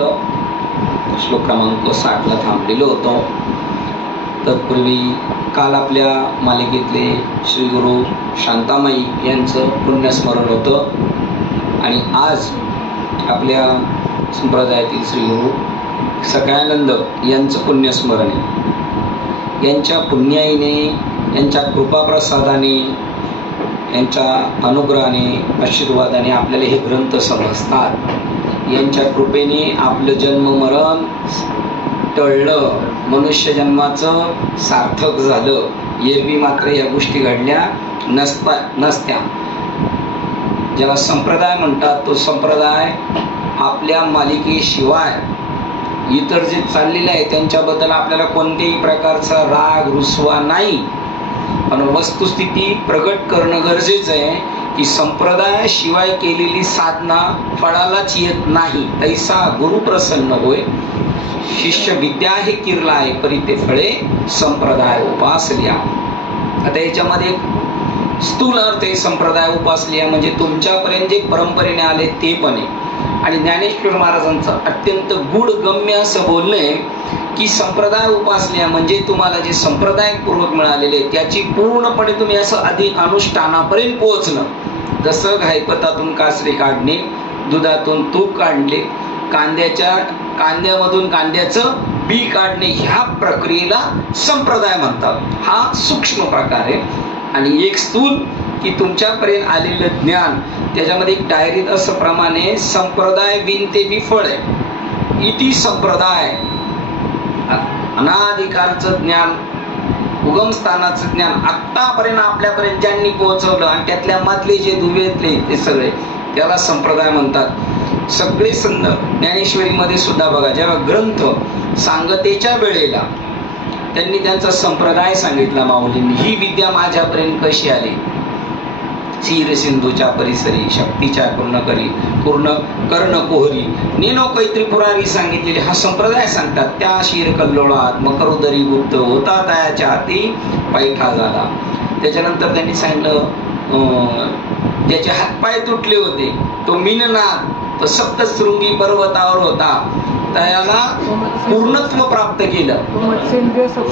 श्लोक क्रमांक 60 ला थांबलेलो होतो. तत्पूर्वी काल आपल्या मालिकेतले श्री गुरु शांतामाई यांचं पुण्यस्मरण होतं आणि आज आपल्या संप्रदायातील श्री गुरु सखायानंद यांचं पुण्यस्मरण आहे. यांच्या पुण्याईने, यांच्या कृपाप्रसादाने, यांच्या अनुग्रहाने, आशीर्वादाने आपल्याला हे ग्रंथ समजतात. यांच्या कृपेने आपलं जन्म मरण टळलं, मनुष्य जन्माचं सार्थक झालं. एरवी मात्र या गोष्टी घडल्या नसत्या. ज्याला संप्रदाय म्हणतात तो संप्रदाय आपल्या मालिकेशिवाय इतर जे चाललेले आहे त्यांच्याबद्दल आपल्याला कोणत्याही प्रकारचा राग रुसवा नाही. पण वस्तुस्थिती प्रगट करणं गरजेचं आहे की संप्रदायाशिवाय केलेली साधना फळालाच येत नाही. तैसा गुरु प्रसन्न होय, शिष्य विद्या हे किरला आहे, परी ते फळे संप्रदाय उपासल्या. आता याच्यामध्ये स्थूल अर्थ आहे संप्रदाय उपासल्या म्हणजे तुमच्यापर्यंत जे परंपरेने आले ते पण आहे. आणि ज्ञानेश्वर महाराजांचं अत्यंत गूढ गम्य असं बोलणं आहे की संप्रदाय उपासल्या म्हणजे तुम्हाला जे संप्रदायपूर्वक मिळालेले त्याची पूर्णपणे तुम्ही असं अधिक अनुष्ठानापर्यंत पोहोचणं. जसं घायपतातून कासरे काढणे, दुधातून तूप काढले, कांद्यामधून कांद्याचं बी काढणे, ह्या प्रक्रियेला संप्रदाय म्हणतात. हा सूक्ष्म प्रकार आहे. आणि एक स्थूल की तुमच्यापर्यंत आलेलं ज्ञान, त्याच्यामध्ये एक डायरीत असं प्रमाणे संप्रदाय विनते विफळ आहे. इति संप्रदाय अनादिकालचं ज्ञान, उगमस्थानाचं ज्ञान आत्तापर्यंत आपल्यापर्यंत ज्यांनी पोहोचवलं आणि त्यातल्या मधले जे दुवेतले ते सगळे, त्याला संप्रदाय म्हणतात. सगळे संत ज्ञानेश्वरीमध्ये सुद्धा बघा, जेव्हा ग्रंथ सांगतेच्या वेळेला त्यांनी त्यांचा संप्रदाय सांगितला माऊलींनी. ही विद्या माझ्यापर्यंत कशी आली? क्षीर सिंधूच्या परिसरी, शक्तीच्या पूर्ण कर्ण कोहरी, नेनो कैत्री पुरारी सांगितलेले हा संप्रदाय सांगतात. त्या क्षीर कल्लोळात मकरोदरी गुप्त होता तयाच्या हाती पैठा झाला. त्याच्यानंतर त्यांनी सांगितलं ज्याचे हातपाय तुटले होते तो मीननाथ, तो सप्तशृंगी पर्वतावर होता, त्याला पूर्णत्व प्राप्त केलं.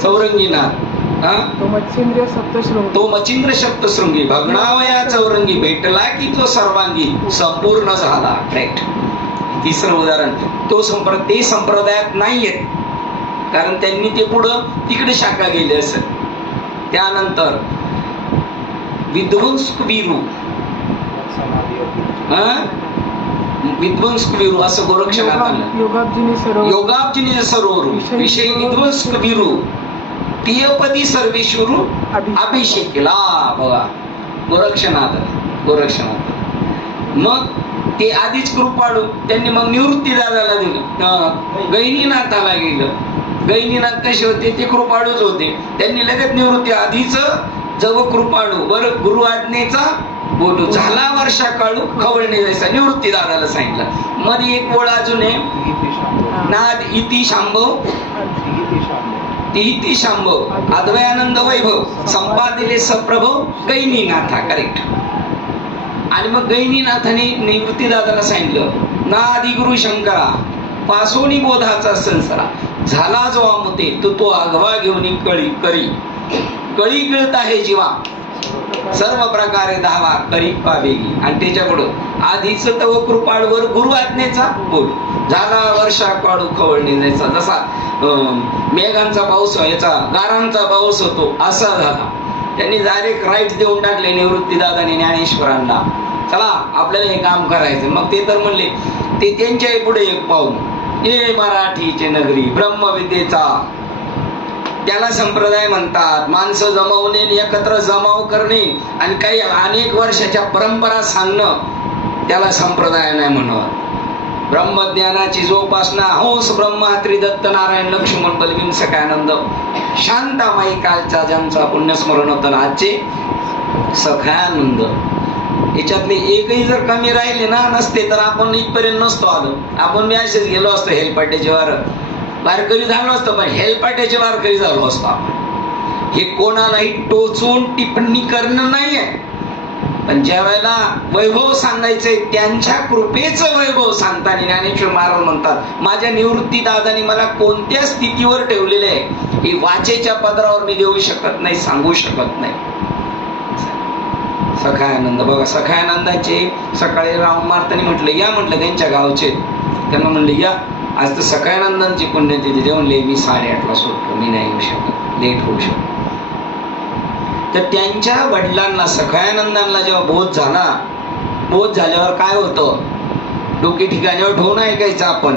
चौरंगीनाथ तो मच्छिंद्र सप्तशृंगी भग्नावया चौरंगी, भेटला की तो सर्वांगी संपूर्ण झाला. राईट. तिसरं उदाहरण तो ते संप्रदायात नाही आहेत कारण त्यांनी ते पुढं तिकडे शाखा गेले असेल. त्यानंतर विध्वंस विरू असं गोरक्षनाथ योगाब्जिनी सरोवर विषय विध्वंस कबीरू तियपदी सर्वेश्वरू अभिषेक केला. बघा गोरक्षनाथ मग ते आधीच कृपाळू, त्यांनी मग निवृत्ती दादाला दिलं, गहिनीनाथाला गेलं. गहिनीनाथ कसे होते? ते कृपाळूच होते. त्यांनी लगेच निवृत्ती, आधीच जव कृपाळू वर गुरु आज्ञेचा बोलू झाला वर्षा काळू खवळणे जायचा, निवृत्ती दादाला सांगितलं. मध्ये एक ओळ अजून आहे, नाद इति शांभव तिहिती शांभव अद्वयानंद वैभव संपादिले सप्रभव गैनीनाथा. करेक्ट. आणि मग गैनीनाथाने निवृत्तीदादाला सांगितलं, ना आदि गुरु शंकरा पासोनी बोधाचा संसारा झाला जो आमते तो आगवा घेऊन कळी गिळत आहे जीवा सर्व प्रकारे धावा करी पावेगी. आणि त्याच्याकडं आधीच तव कृपाळवर गुरु आज्ञेचा बोल झाला वर्षा काळू खवळणी जायचा. जसा मेघांचा पाऊस, याचा गारांचा पाऊस होतो असा झाला. त्यांनी डायरेक्ट राईट देऊन टाकले निवृत्तीदादाने ज्ञानेश्वरांना, चला आपल्याला हे काम करायचं. मग ते तर म्हणले, ते त्यांच्याही पुढे एक पाऊल, हे मराठीचे नगरी ब्रह्मविद्येचा, त्याला संप्रदाय म्हणतात. माणसं जमवणे, एकत्र जमाव करणे आणि काही अनेक वर्षाच्या परंपरा सांगणं, त्याला संप्रदाय नाही म्हणत. ब्रह्मज्ञानाची जोपासना हंस ब्रह्मात्री दत्त नारायण लक्ष्मण बलवीन सखायानंद शांतामाई कालचा ज्यांचा पुण्यस्मरण होतं आजचे सखायानंद, याच्यातले एकही जर कमी राहिले ना नसते तर आपण इथपर्यंत नसतो आलो. आपण मी असेच गेलो असतो हेलपाट्याचे वारकरी झालो असतो, पण हेलपाट्याचे वारकरी झालो असतो आपण. हे कोणालाही टोचून टिप्पणी करणं नाही आहे, पण ज्या वेळेला वैभव सांगायचंय त्यांच्या कृपेचं वैभव सांगताना ज्ञानेश्वर महाराज म्हणतात, माझ्या निवृत्ती दादानी मला कोणत्या स्थितीवर ठेवलेले आहे ही वाचेच्या पदरावर मी देऊ शकत नाही, सांगू शकत नाही. सखायानंद बघा, सखायानंदाचे सकाळी राम मारताना म्हटलं या, म्हटलं त्यांच्या गावचे, त्यांना म्हणलं या आज तर सखायानंदांची पुण्यतिथी. ते म्हणले मी 8:30ला सुटतो, मी नाही येऊ शकत, लेट होऊ शकतो. तर त्यांच्या वडिलांना सखायानंदांना जेव्हा बोध झाला, बोध झाल्यावर काय होतं, डोके ठिकाणावर ठेवून ऐकायचं आपण.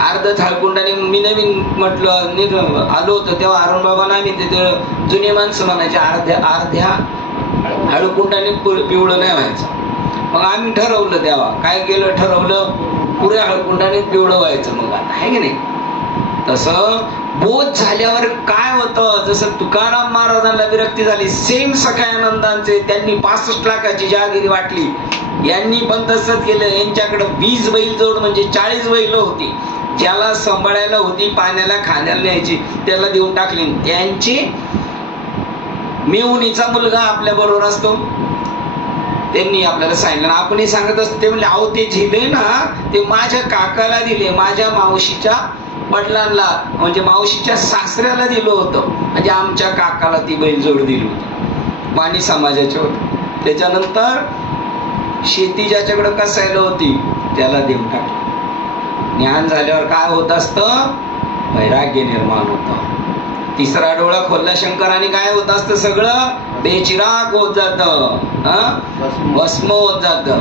अर्ध थाळकुंडाने मी नवीन म्हटलं आलो होतो तेव्हा अरुण बाबांना आम्ही तिथे जुने माणसं म्हणायचे अर्ध्या हळकुंडाने पिवळं नाही व्हायचं. मग आम्ही ठरवलं तेव्हा काय केलं, ठरवलं पुऱ्या हळकुंडाने पिवळं व्हायचं. मग आता आहे की नाही, तसं बोध झाल्यावर काय होतं, जसं तुकाराम महाराजांना विरक्ती झाली, सेम सखायानंदांचे त्यांनी 65 लाखाची जहागिरी वाटली. यांनी पण तसंच केलं. यांच्याकडे 20 बैल जोड म्हणजे 40 बैल होती, ज्याला सांभाळायला होती, पाण्याला खाण्याला न्यायची, त्याला देऊन टाकली. त्यांची मेहुणीचा मुलगा आपल्या बरोबर असतो, त्यांनी आपल्याला सांगितलं, आपणही सांगत असतो. ते म्हणले अहो ते दिले ना, ते माझ्या काकाला दिले, माझ्या मावशीच्या वडिलांना म्हणजे मावशीच्या सासऱ्याला दिलं होतं, म्हणजे आमच्या काकाला ती बैलजोड दिली होती, माणी समाजाचे होते. त्याच्यानंतर शेती ज्याच्याकडे कसायला होती त्याला देऊन टाकलं. ज्ञान झाल्यावर काय होत असतं, वैराग्य निर्माण होतं. तिसरा डोळा खोलला शंकराने काय होत असतं, सगळं बेचिराग होत जातं, भस्म होत जातं.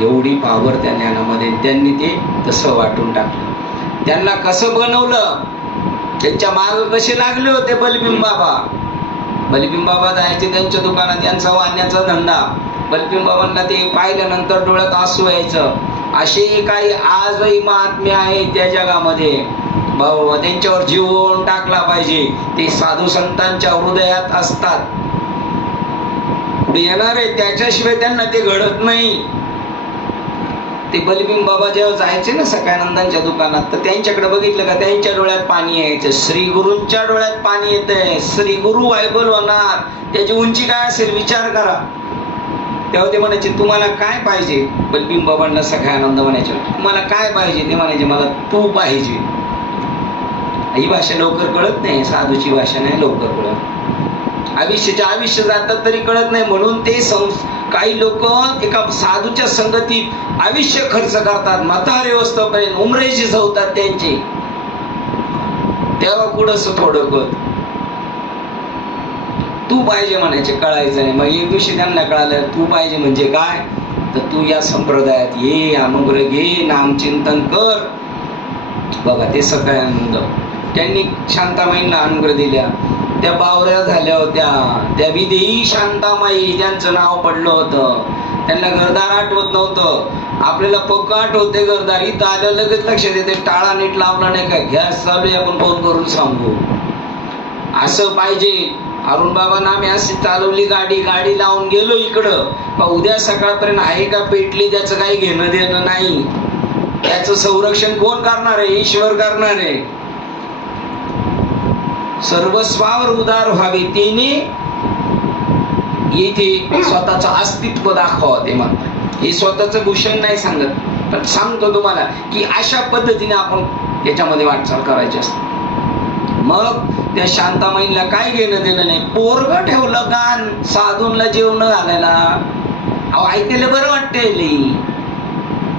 एवढी पावर त्या ज्ञानामध्ये. त्यांनी ते तसं वाटून टाकलं. त्यांना कसं बनवलं, त्यांच्या माग कसे लागले होते बलभीम बाबा. बलभीम बाबा जायचे त्यांच्या दुकानात, यांचा वाण्याचा धंदा. बलभीम बाबांना ते पाहिल्यानंतर डोळ्यात आसू यायचं. असे काही आजही महात्म्य आहे त्या जगामध्ये. त्यांच्यावर जीव ओढून टाकला पाहिजे. ते साधू संतांच्या हृदयात असतात, पुढे येणार आहे, त्याच्याशिवाय त्यांना ते घडत नाही. ते बलभीम बाबा जेव्हा जायचे ना सखायानंदांच्या दुकानात, तर त्यांच्याकडे बघितलं का त्यांच्या डोळ्यात पाणी यायचं. श्री गुरूंच्या डोळ्यात पाणी येतंय. श्री गुरु वायबल होणार, त्याची उंची काय असेल विचार करा. तेव्हा ते म्हणायचे तुम्हाला काय पाहिजे. बलभीम बाबांना सखायानंद म्हणायचे तुम्हाला काय पाहिजे. ते म्हणायचे मला तू पाहिजे. ही भाषा लवकर कळत नाही, साधूची भाषा नाही लवकर कळत. आयुष्य जातात तरी कळत नाही. म्हणून ते काही लोक एका साधूच्या संगतीत आयुष्य खर्च करतात, म्हातारे वस्तूपर्यंत उमरेची झवतात त्यांची, तेव्हा पुढंच थोडं कळत. तू पाहिजे म्हणायचे, कळायचं नाही. मग एक दिवशी त्यांना कळालं तू पाहिजे म्हणजे काय, तर तू या संप्रदायात ये, अनुग्रह घे, नामचिंतन कर. बघा ते सखायानंद त्यांनी शांतामाईंना अनुग्रह दिल्या. त्या बावऱ्या झाल्या होत्या, त्या विदेही शांतामाई ज्यांचं नाव पडलं होतं. त्यांना घरदार आठवत नव्हतं, आपल्याला पक्क आठवते घरदार. इथं आलं लगेच लक्षात येते, टाळा नीट लावला नाही का, गॅस चालू आहे आपण फोन करून सांगू. असं पाहिजे. अरुण बाबांना आम्ही अशी चालवली गाडी लावून गेलो इकडं, उद्या सकाळपर्यंत आहे का पेटली त्याचं काही घेणं देणं नाही. त्याचं संरक्षण कोण करणार आहे, ईश्वर करणार आहे. सर्वस्वावर उदार व्हावे, त्याने येथे स्वतःचं अस्तित्व दाखवा. ते म्हणतात हे स्वतःचं भूषण नाही सांगत, पण सांगतो तुम्हाला की अशा पद्धतीने आपण त्याच्यामध्ये वाटचाल करायची असते. मग त्या शांतामाईला काय घेणं देणं नाही. पोरग ठेवलं गाण साधूंना जेवण घालायला. अहो ऐकायला बरं वाटतंय.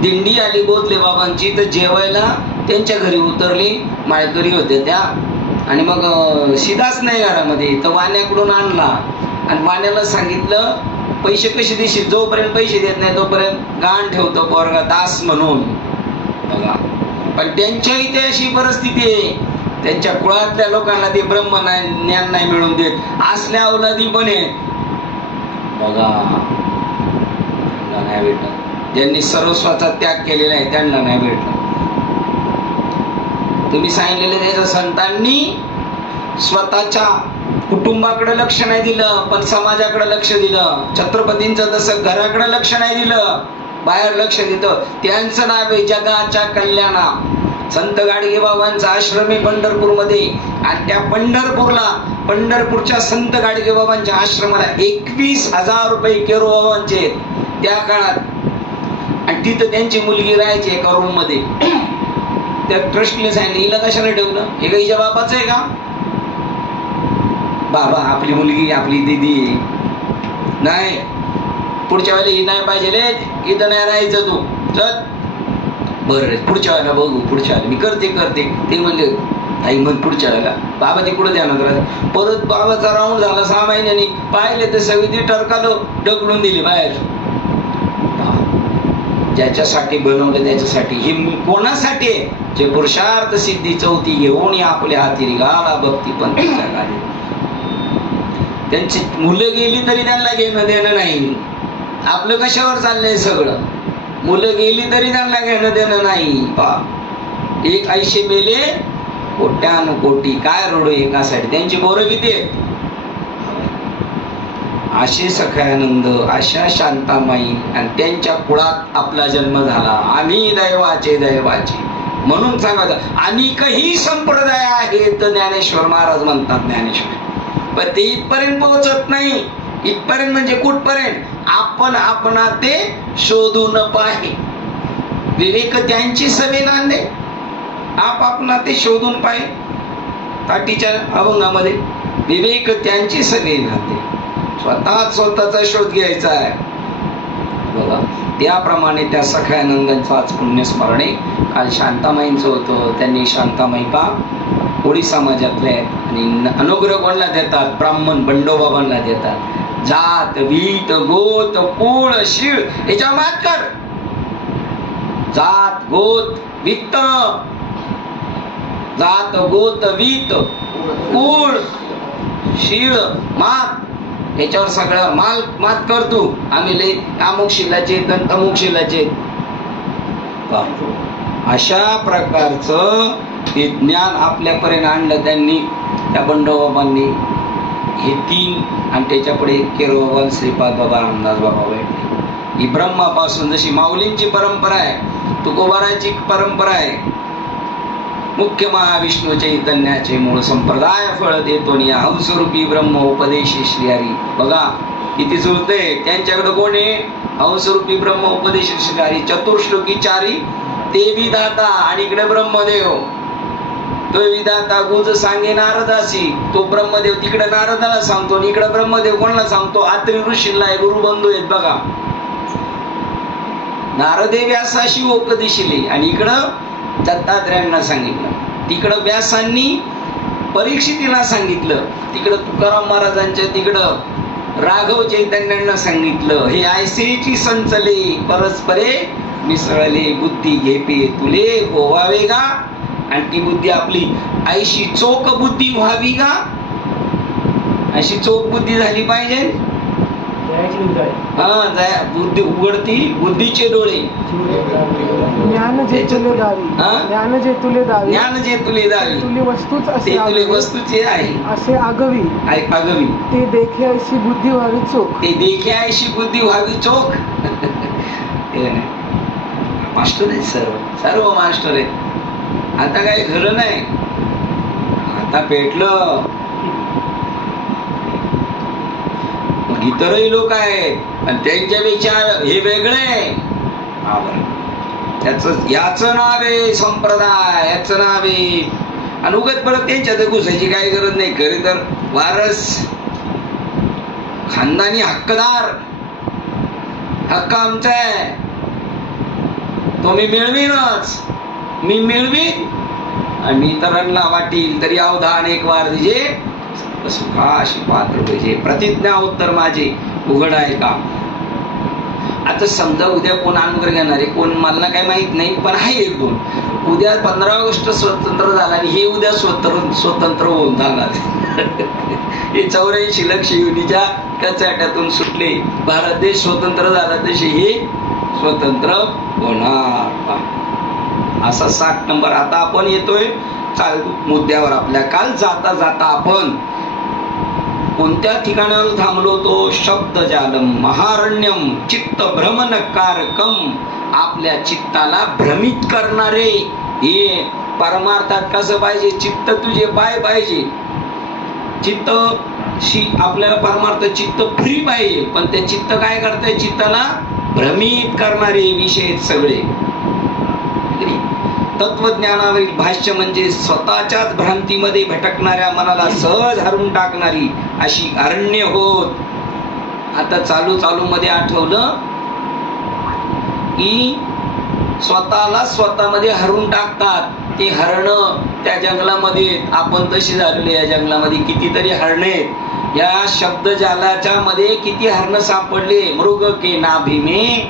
दिंडी आली बोधले बाबांची, तर जेवायला त्यांच्या घरी उतरली. माळकरी होते त्या, आणि मग शिदाच नाही घरामध्ये, तर वाण्याकडून आणला आणि वाण्याला सांगितलं पैसे कसे देशील, जोपर्यंत पैसे देत नाही तोपर्यंत गाण ठेवतो पोरगा दास म्हणून. बघा, पण त्यांच्या इथे अशी परिस्थिती आहे, त्यांच्या कुळातल्या लोकांना ते ब्रह्म ज्ञान नाही मिळून देत. असल्या अवलादी पण आहे. बघा, नाही भेटत. ज्यांनी सर्वस्वाचा त्याग केलेला आहे त्यांना नाही भेटलं. तुम्ही सांगितलेले त्याच्या संतांनी स्वतःच्या कुटुंबाकडे लक्ष नाही दिलं, पण समाजाकडे लक्ष दिलं. छत्रपतींचं तसं घराकडे लक्ष नाही दिलं, बाहेर लक्ष दिलं. त्यांचं नाव आहे जगाच्या कल्याणा. संत गाडगे बाबांचा आश्रम आहे पंढरपूरमध्ये, आणि त्या पंढरपूरला पंढरपूरच्या संत गाडगेबाबांच्या आश्रमाला 21,000 रुपये केरोबाबांचे आहेत त्या काळात. आणि तिथं त्यांची मुलगी राहायची एका रूम मध्ये. त्या ट्रस्टने सांगितलं हिला कशाला ठेवलं, हे का हिच्या बापाचं आहे का? बाबा आपली मुलगी आपली दिदी नाही, पुढच्या वेळेला ही नाही पाहिजे रे, इथं नाही राहायचं तू, चल. बरं पुढच्या वेळेला बघू, पुढच्या वेळेला मी करते. ते म्हणले आई म्हण पुढच्या वेळेला. बाबा ते कुठं ध्यानात राहत. परत बाबाचा राऊंड झाला 6 महिन्यांनी, पाहिले तर सगळी ती टरकालं ढकलून दिली बाहेर. ज्याच्यासाठी बनवलं त्याच्यासाठी. हे कोणासाठी आहे? जे पुरुषार्थ सिद्धी 4 घेऊन आपल्या हाती निघाला भक्ती पंथाच्या गाडी. त्यांची मुलं गेली तरी त्यांना घेणं देणं नाही. आपलं कशावर चाललंय सगळं? मुलं गेली तरी त्यांना घेणं देणं नाही. एक आईशे मेले कोट्यान कोटी, काय रडू एकासाठी. त्यांची पोरं किती आहेत? असे सखायानंद, अशा शांतामाई, आणि त्यांच्या कुळात आपला जन्म झाला. आम्ही दैवाचे म्हणून सांगायचं. अनेकही संप्रदाय आहेत ज्ञानेश्वर महाराज म्हणतात. ज्ञानेश्वर पण ते इथपर्यंत पोहोचत नाही. इथपर्यंत म्हणजे कुठपर्यंत? आपण आपणा ते शोधून पाहे. विवेक त्यांची सवे नांदे, आपणा ते शोधून पाहे. ताटीच्या अभंगामध्ये विवेक त्यांची सवे नांदे, स्वतःचा शोध घ्यायचा आहे. बघा त्याप्रमाणे त्या सखायानंदांचं आज पुण्यस्मरण आहे. काल शांतामाईंचं होतं. त्यांनी शांतामाई का कोळी समाजातले आहेत आणि अनुग्रह कोणला देतात? ब्राह्मण बंडोबाबांना देतात. जात वीत गोत कुळ शीळ याच्या मात कर. जात गोत वित्त, जात गोत वीत कुळ शीळ मात, याच्यावर सगळं मात कर तू. आम्ही लय अमुक शिलाचे तमुक शिलाचे. अशा प्रकारचं हे ज्ञान आपल्यापर्यंत आणलं त्यांनी, त्या बंडोबाबांनी. हे 3 आणि त्याच्यापुढे केरोबाबा, श्रीपाद बाबा, रामदास बाबा भेटले. ही ब्रह्मापासून जशी माऊलींची परंपरा आहे, तुकोबाराची परंपरा आहे. मुख्य महाविष्णू चैतन्याचे मूळ संप्रदाय फळ देतो या हंसरूपी ब्रह्म उपदेशी श्री हरी. बघा किती जुळते. त्यांच्याकडे कोण आहे? हंसरूपी ब्रह्म उपदेशी श्री हरी. चतुर्श्लोकी चारी ते विधाता, आणि इकडे ब्रह्मदेव तो विधाता. गुज सांगे नारदासी, तो ब्रह्मदेव तिकडे नारदाला सांगतो, आणि इकडे ब्रह्मदेव कोणाला सांगतो? आत्री ऋषीला आहे, गुरुबंधू आहेत. बघा नारदे व्यासाशी उपदेशिले, आणि इकडं दत्तात्रेयांना सांगितलं. तिकडं व्यासांनी परीक्षितीला सांगितलं, तिकडं तुकाराम महाराजांच्या तिकडं राघव चैतन्यांना सांगितलं. हे ऐसेची संचले परस्परे मिसळले, बुद्धी घेपे तुले होवावे गा. आणि ती बुद्धी आपली ऐशी चोख बुद्धी व्हावी का? अशी चोख बुद्धी झाली पाहिजे. बुद्धी उघडती बुद्धीचे डोळे. ज्ञान जे तुले दावी, ज्ञान जे तुले दावी, ज्ञान जे तुले दावी, तुले वस्तूच ते तुले वस्तूचे आहे असे आगवी. आगवी ते देखे अशी बुद्धी व्हावी चोख. ते देखे अशी बुद्धी व्हावी चोख. मास्टर आहेत सर्व मास्टर आहेत. आता काही खरं नाही. आता पेटलं. इतरही लोक आहेत आणि त्यांच्यापेक्षा हे वेगळे. याचं नाव आहे संप्रदाय, याचं नाव आहे. आणि उगत परत त्यांच्यात घुसायची काही गरज नाही. खरे तर वारस, खानदानी हक्कदार, हक्क आमचा आहे, तो मी मिळवीनच. मी मिळवीन आणि मी इतरांना वाटील तरी अवधान एक वार दिजे सुखाशी पात्र पाहिजे. प्रतिज्ञा उत्तर माझे उघड आहे का? आता समजा उद्या कोण अनुग्रह घेणार आहे, कोण मला काही माहित नाही, पण आहे 1-2. उद्या 15 ऑगस्ट स्वतंत्र झाला आणि हे उद्या स्वतंत्र होऊन जाणार. हे 84 लक्ष युनीच्या कचाट्यातून सुटले. भारत देश स्वतंत्र झाला तसे हे स्वतंत्र होणार. असा 7 नंबर. आता आपण येतोय काल मुद्द्यावर. आपल्या काल जाता जाता आपण कोणत्या ठिकाणावर थांबलो होतो? शब्द जालम महारण्यम चित्त भ्रमणकारकम. आपल्या चित्ताला भ्रमित करणारे. हे परमार्थात कसं पाहिजे? चित्त तुझे पाय पाहिजे. चित्त आपल्याला परमार्थ चित्त फ्री पाहिजे, पण ते चित्त काय करतंय? चित्ताला भ्रमित करणारे विषय सगळे. तत्वज्ञानावरील भाष्य म्हणजे स्वतःच्याच भ्रांतीमध्ये भटकणाऱ्या मनाला सहज हरून टाकणारी अशी अरण्य होत. आता चालू मध्ये आठवलं की स्वतःला स्वतःमध्ये हरून टाकतात. ते हरण त्या जंगलामध्ये आपण तशी झालेली. या जंगलामध्ये कितीतरी हरणे आहेत. या शब्दजालाच्या मध्ये किती हरण सापडले. मृग के नाभि में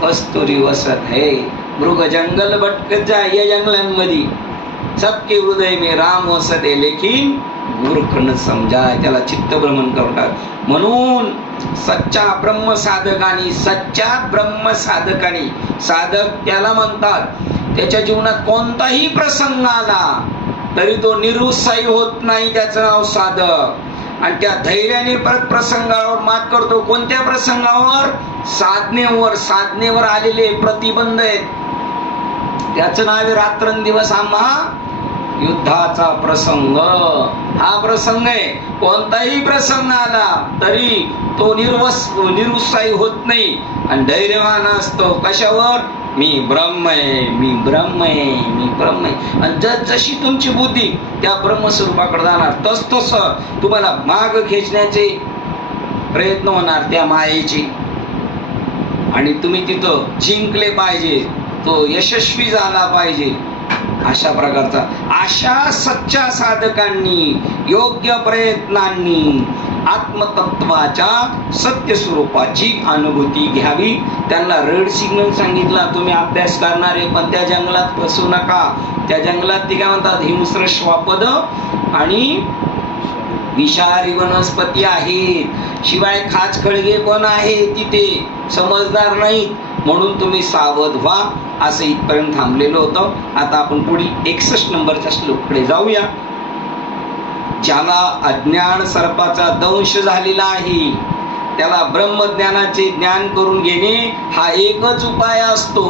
कस्तुरी वसत है. मृग जंगल भटकत जाए या जंगलांमध्ये. सबके हृदय में राम वसत है, लेकिन मूर्ख न समजाय. त्याला चित्त भ्रमण करतात. म्हणून सच्चा ब्रह्मसाधकांनी, साधक त्याला म्हणतात, त्याच्या जीवनात कोणताही प्रसंग आला तरी तो निरुत्साही होत नाही. त्याचं नाव साधक. आणि त्या धैर्याने परत प्रसंगावर मात करतो. कोणत्या प्रसंगावर? साधनेवर आलेले प्रतिबंध आहेत. त्याचं नाव आहे रात्रंदिवस आम्हा युद्धाचा प्रसंग. हा प्रसंग आहे. कोणताही प्रसंग आला तरी तो निरुत्साही होत नाही आणि धैर्यवान असतो. कशावर? मी ब्रह्म आहे. आणि जशी तुमची बुद्धी त्या ब्रह्मस्वरूपाकडे जाणार, तस तुम्हाला माग खेचण्याचे प्रयत्न होणार त्या मायेची, आणि तुम्ही तिथं जिंकले पाहिजे, तो यशस्वी झाला पाहिजे. अशा प्रकारचा अशा सच्च्या साधकांनी योग्य प्रयत्नांनी आत्मतत्वाच्या सत्य स्वरूपाची अनुभूती घ्यावी. त्यांना रेड सिग्नल सांगितला, तुम्ही अभ्यास करणारे पण त्या जंगलात फसू नका. त्या जंगलात ती काय म्हणतात? हिंस्र श्वापद आणि विषारी वनस्पती आहेत. शिवाय खाच खळगे पण आहे तिथे, समजदार नाहीत. म्हणून तुम्ही सावध व्हा. असं इथपर्यंत थांबलेलो होतं. आता आपण पुढील 61 नंबरच्या श्लोककडे जाऊया. ज्याला अज्ञान सर्पाचा दंश झालेला आहे त्याला ब्रह्मज्ञानाचे ज्ञान करून घेणे हा एकच उपाय असतो.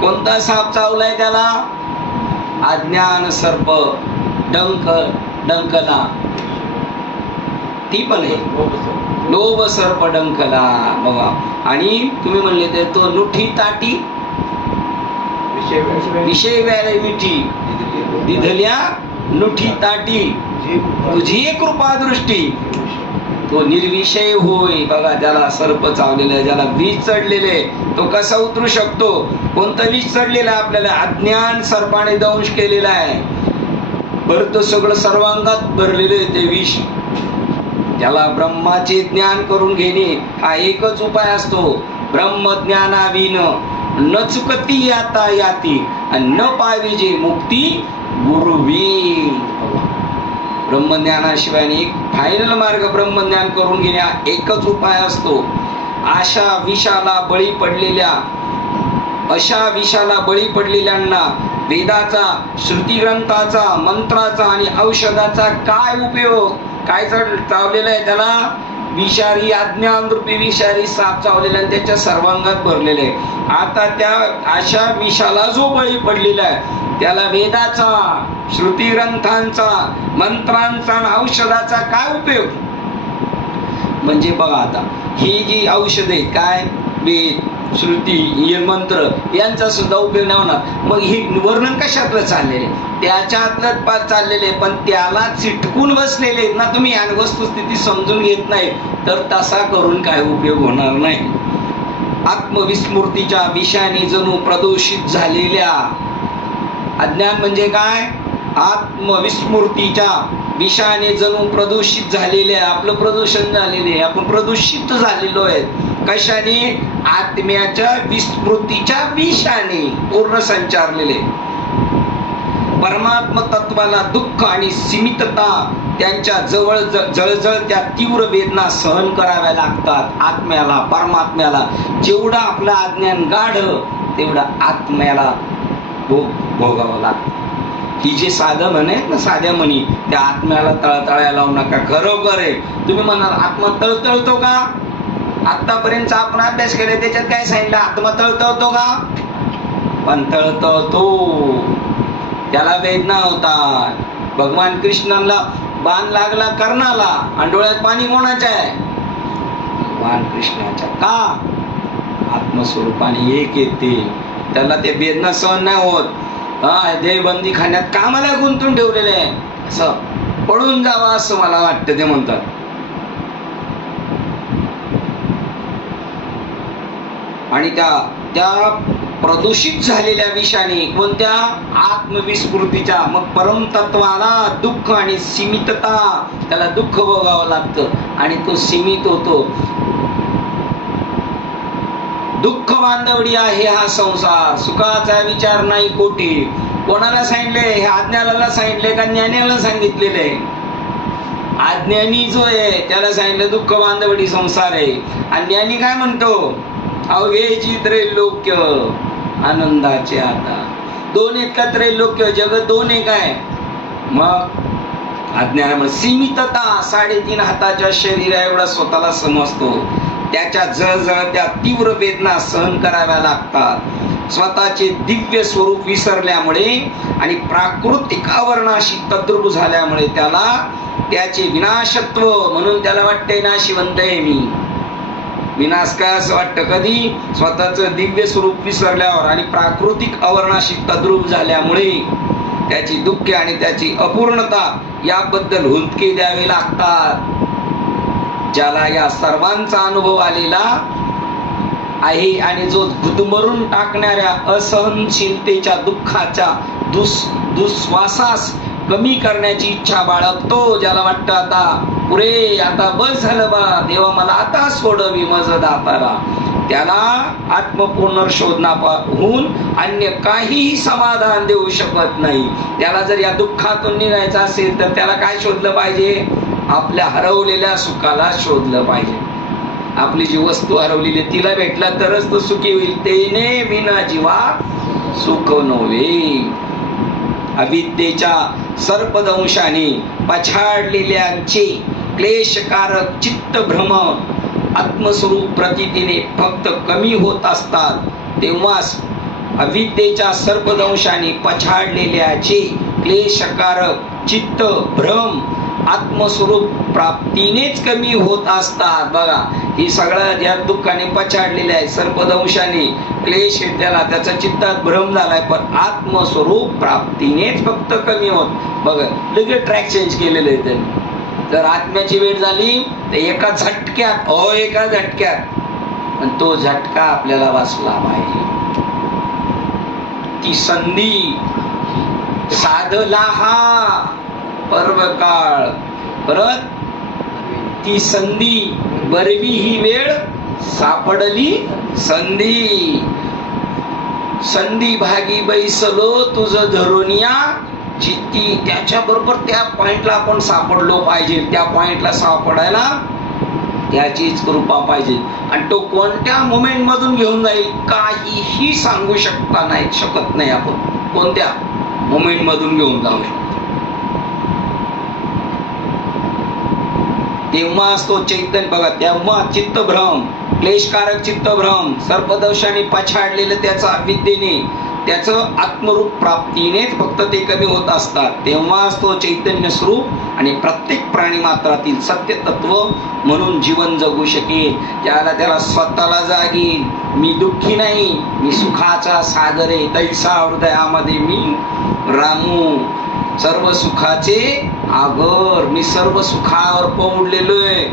कोणता साप चावलाय त्याला? अज्ञान सर्प. डंकला ती पण आहे. लोभ सर्प डंकला बघा. आणि तुम्ही म्हणले तर तो नुठी ताटी विषय व्याले मिठी दिधल्या नुठी ताटी तुझी कृपा दृष्टी. तो निर्विषय होय. बघा, ज्याला सर्प चावलेला, ज्याला विष चढलेले, तो कसा उतरू शकतो? कोणतं विष चढलेलं आहे आपल्याला? अज्ञान सर्पाने दंश केलेला आहे. बरं, तो सगळं सर्वांगात भरलेले ते विष. त्याला ब्रह्माचे ज्ञान करून घेणे हा एकच उपाय असतो. ब्रह्मज्ञानाविन न चुकती याता याती आणि न पाविजे मुक्ती गुरुवी. ब्रह्मज्ञानाशिवाय एक फायनल मार्ग ब्रह्मज्ञान करून घेणे हा एकच उपाय असतो. अशा विषाला बळी पडलेल्यांना वेदाचा, श्रुतिग्रंथाचा, मंत्राचा आणि औषधाचा काय उपयोग? काय चावलेलं आहे त्याला? विषारी अज्ञान रूपी विषारी साप चावलेला आणि त्याच्या सर्वांगात भरलेले आहे. आता त्या अशा विषाला जो बळी पडलेला आहे त्याला वेदाचा, श्रुतिग्रंथांचा, मंत्रांचा आणि औषधाचा काय उपयोग? म्हणजे बघा, आता ही जी औषध आहेत, काय वेद, श्रुती, मंत्र, यांचा सुद्धा उपयोग नाही होणार. मग हे वर्णन कशातलं चाललेले? त्याच्यातलं चाललेले, पण त्याला चिटकून बसलेले ना तुम्ही. आणि वस्तुस्थिती समजून घेत नाही तर तसा करून काय उपयोग होणार नाही. आत्मविस्मृतीच्या विषयाने जणू प्रदूषित झालेल्या, अज्ञान म्हणजे काय? आत्मविस्मृतीच्या विषयाने जणू प्रदूषित झालेले, आपलं प्रदूषण झालेले, आपण प्रदूषित झालेलो आहे. कशाने? आत्म्याच्या विस्मृतीच्या विषयाने पूर्ण संचारलेले. परमात्म तत्वाला दुःख आणि सीमितता, त्यांच्या जवळ जळजळत्या तीव्र वेदना सहन कराव्या लागतात. आत्म्याला, परमात्म्याला जेवढं आपलं अज्ञान गाढ तेवढं आत्म्याला भोगावं लागतं. ही जे साधं म्हणे ना, साध्या म्हणी, त्या आत्म्याला तळतळायला लावू नका. खरोखर आहे. तुम्ही म्हणाल आत्मा तळतळतो का? आतापर्यंत आपण अभ्यास केला त्याच्यात काय सांगितलं? आत्मा तळतळतो का? पण तळतळतो. त्याला वेदना होतात. भगवान कृष्णाला बाण लागला कर्णाला आणि डोळ्यात पाणी कोणाच्या आहे? भगवान कृष्णाच्या. का? आत्मस्वरूपाने एक येते, त्याला ते वेदना सहन नाही होत. देहबंदी खाण्यात कामाला गुंतून ठेवलेले आहे, असं पळून जावं असं मला वाटतं ते म्हणतात. आणि त्या प्रदूषित झालेल्या विषाने कोणत्या? आत्मविस्मृतीच्या. मग परमतत्वाला दुःख आणि सीमितता, त्याला दुःख भोगावं लागतं आणि तो सीमित होतो. दुःख बांधवडी आहे हा संसार, सुखाचा विचार नाही कोटी. कोणाला सांगितले? हे अज्ञानाला सांगितले का ज्ञानाला सांगितलेले? अज्ञानी जो आहे त्याला सांगितलं दुःख बांधवडी संसार आहे. आणि ज्ञानी काय म्हणतो? अवघेची त्रैलोक्य आनंदाचे आता. दोन एक का त्रैलोक्य? जगत दोन एक आहे. मग अज्ञानामुळे सीमितता, 3.5 हाताच्या शरीरा एवढा स्वतःला समजतो. त्याच्या जळजळत्या तीव्र वेदना सहन कराव्या लागतात. स्वतःचे दिव्य स्वरूप विसरल्यामुळे आणि प्राकृतिक आवरणाशी तद्रूप झाल्यामुळे त्याला त्याचे विनाशत्व म्हणून त्याला वाटते नाशिवंत आहे मी. विनाश काय असं वाटतं? कधी? स्वतःचं दिव्य स्वरूप विसरल्यावर आणि प्राकृतिक आवरणाशी तद्रूप झाल्यामुळे त्याची दुःखे आणि त्याची अपूर्णता याबद्दल हुंदके द्यावे लागतात. ज्याला या सर्वांचा अनुभव आलेला आहे आणि जो गुदमरून टाकणाऱ्या असहनशीलतेच्या दुःखाच्या दुःश्वासास कमी करण्याची इच्छा बाळगतो, ज्याला वाटतं आता पुरे, आता बस झालं बा, देवा मला आता सोडवी मज दातारा, त्याला आत्मपुनर्शोधनाहून अन्य काहीही समाधान देऊ शकत नाही. त्याला जर या दुःखातून निघायचं असेल तर त्याला काय शोधलं पाहिजे? आपल्या हरवलेल्या सुखाला शोधलं पाहिजे. आपली जी वस्तू हरवलेली तिला भेटला तरच तो सुखी होईल. तेने विना जीवा सुख नव्हे. अविद्येच्या सर्पदंशाने पछाडलेल्यांचे क्लेशकारक चित्तभ्रम आत्मस्वरूप प्रतीतीने फक्त कमी होत असतात. तेव्हाच अविद्येच्या सर्पदंशाने पछाडलेल्याचे क्लेशकारक चित्तभ्रम आत्मस्वरूप प्राप्तीनेच कमी होत असतात. बघा, ही सगळं या दुःखाने पछाडलेले आहे, सर्पदंशाने क्लेश त्याला त्याचा चित्तात भ्रम झालाय, पण आत्मस्वरूप प्राप्तीनेच फक्त कमी होत. बघा, लगेच ट्रॅक चेंज केलेलं आहे त्यांनी. जर आत्म्याची वेळ झाली तर एका झटक्यात पण तो झटका आपल्याला वाचला पाहिजे. ती संधी साधला हा पर्वकाळ, परत ती संधी बरवी ही वेळ सापडली संधी. संधी भागी बैसलो तुझ धरुनिया चित्ती. त्याच्या बरोबर त्या पॉइंटला आपण सापडलो पाहिजे. त्या पॉइंटला सापडायला त्याचीच कृपा पाहिजे. आणि तो कोणत्या मोमेंट मधून घेऊन जाईल काहीही सांगू शकत नाही आपण. कोणत्या मोमेंट मधून घेऊन जाऊ शकतो तेव्हाच तो चैतन्य. बघा, तेव्हा चित्तभ्रम, क्लेशकारक चित्तभ्रम, सर्पदंशाने पछाडलेलं त्याचं अविद्येने त्याचं आत्मरूप प्राप्तीनेच फक्त ते कमी होत असतात. तेव्हाच तो चैतन्य स्वरूप आणि प्रत्येक प्राणी मात्रातील सत्य तत्व म्हणून जीवन जगू शकेल. त्याला स्वतःला जागेल, मी दुःखी नाही, मी सुखाचा सागर आहे, तैसा हृदयामध्ये मी रामू, सर्व सुखाचे आगर, मी सर्व सुखावर पौडलेलोय.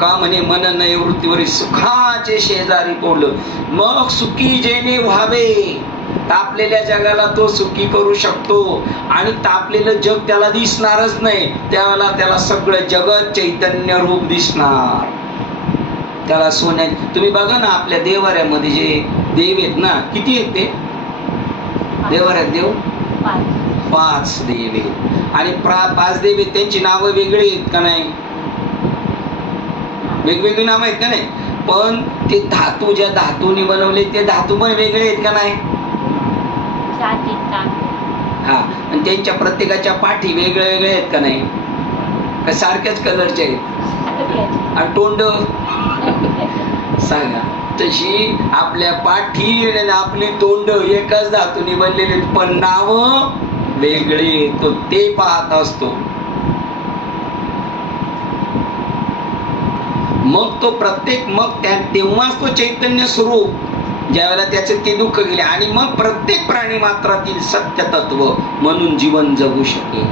का म्हणे मन नैवृत्तीवरील सुखाचे शेजारी पडलं. मग सुखी जेणे व्हावे. तापलेल्या जगाला तो सुखी करू शकतो आणि तापलेलं जग त्याला दिसणारच नाही. त्यावेळेला त्याला सगळं जगत चैतन्य रूप दिसणार. त्याला सोन्या, तुम्ही बघा ना आपल्या देवाऱ्यामध्ये जे देव आहेत ना, किती आहेत ते देवाऱ्यात? देव 5 देव आहेत. आणि 5 देव आहेत, त्यांची नावं वेगळी आहेत का नाही? वेगवेगळी नाव आहेत का नाही? पण ते धातू ज्या धातूने बनवले ते धातू पण वेगळे आहेत का नाही? हा, आणि त्यांच्या प्रत्येकाच्या पाठी वेगळे वेगळे आहेत का नाही? का सारख्याच कलरचे आहेत? आणि तोंड सांगा. तशी आपल्या पाठी आणि आपली तोंड एकाच धातूने बनलेले पण नाव वेगळे. तो ते पाहत असतो. मग तो प्रत्येक तेव्हाच तो चैतन्य स्वरूप ज्यावेळेला त्याचे ते दुःख गेले आणि मग प्रत्येक प्राणी मात्रातील सत्य तत्व म्हणून जीवन जगू शकेल.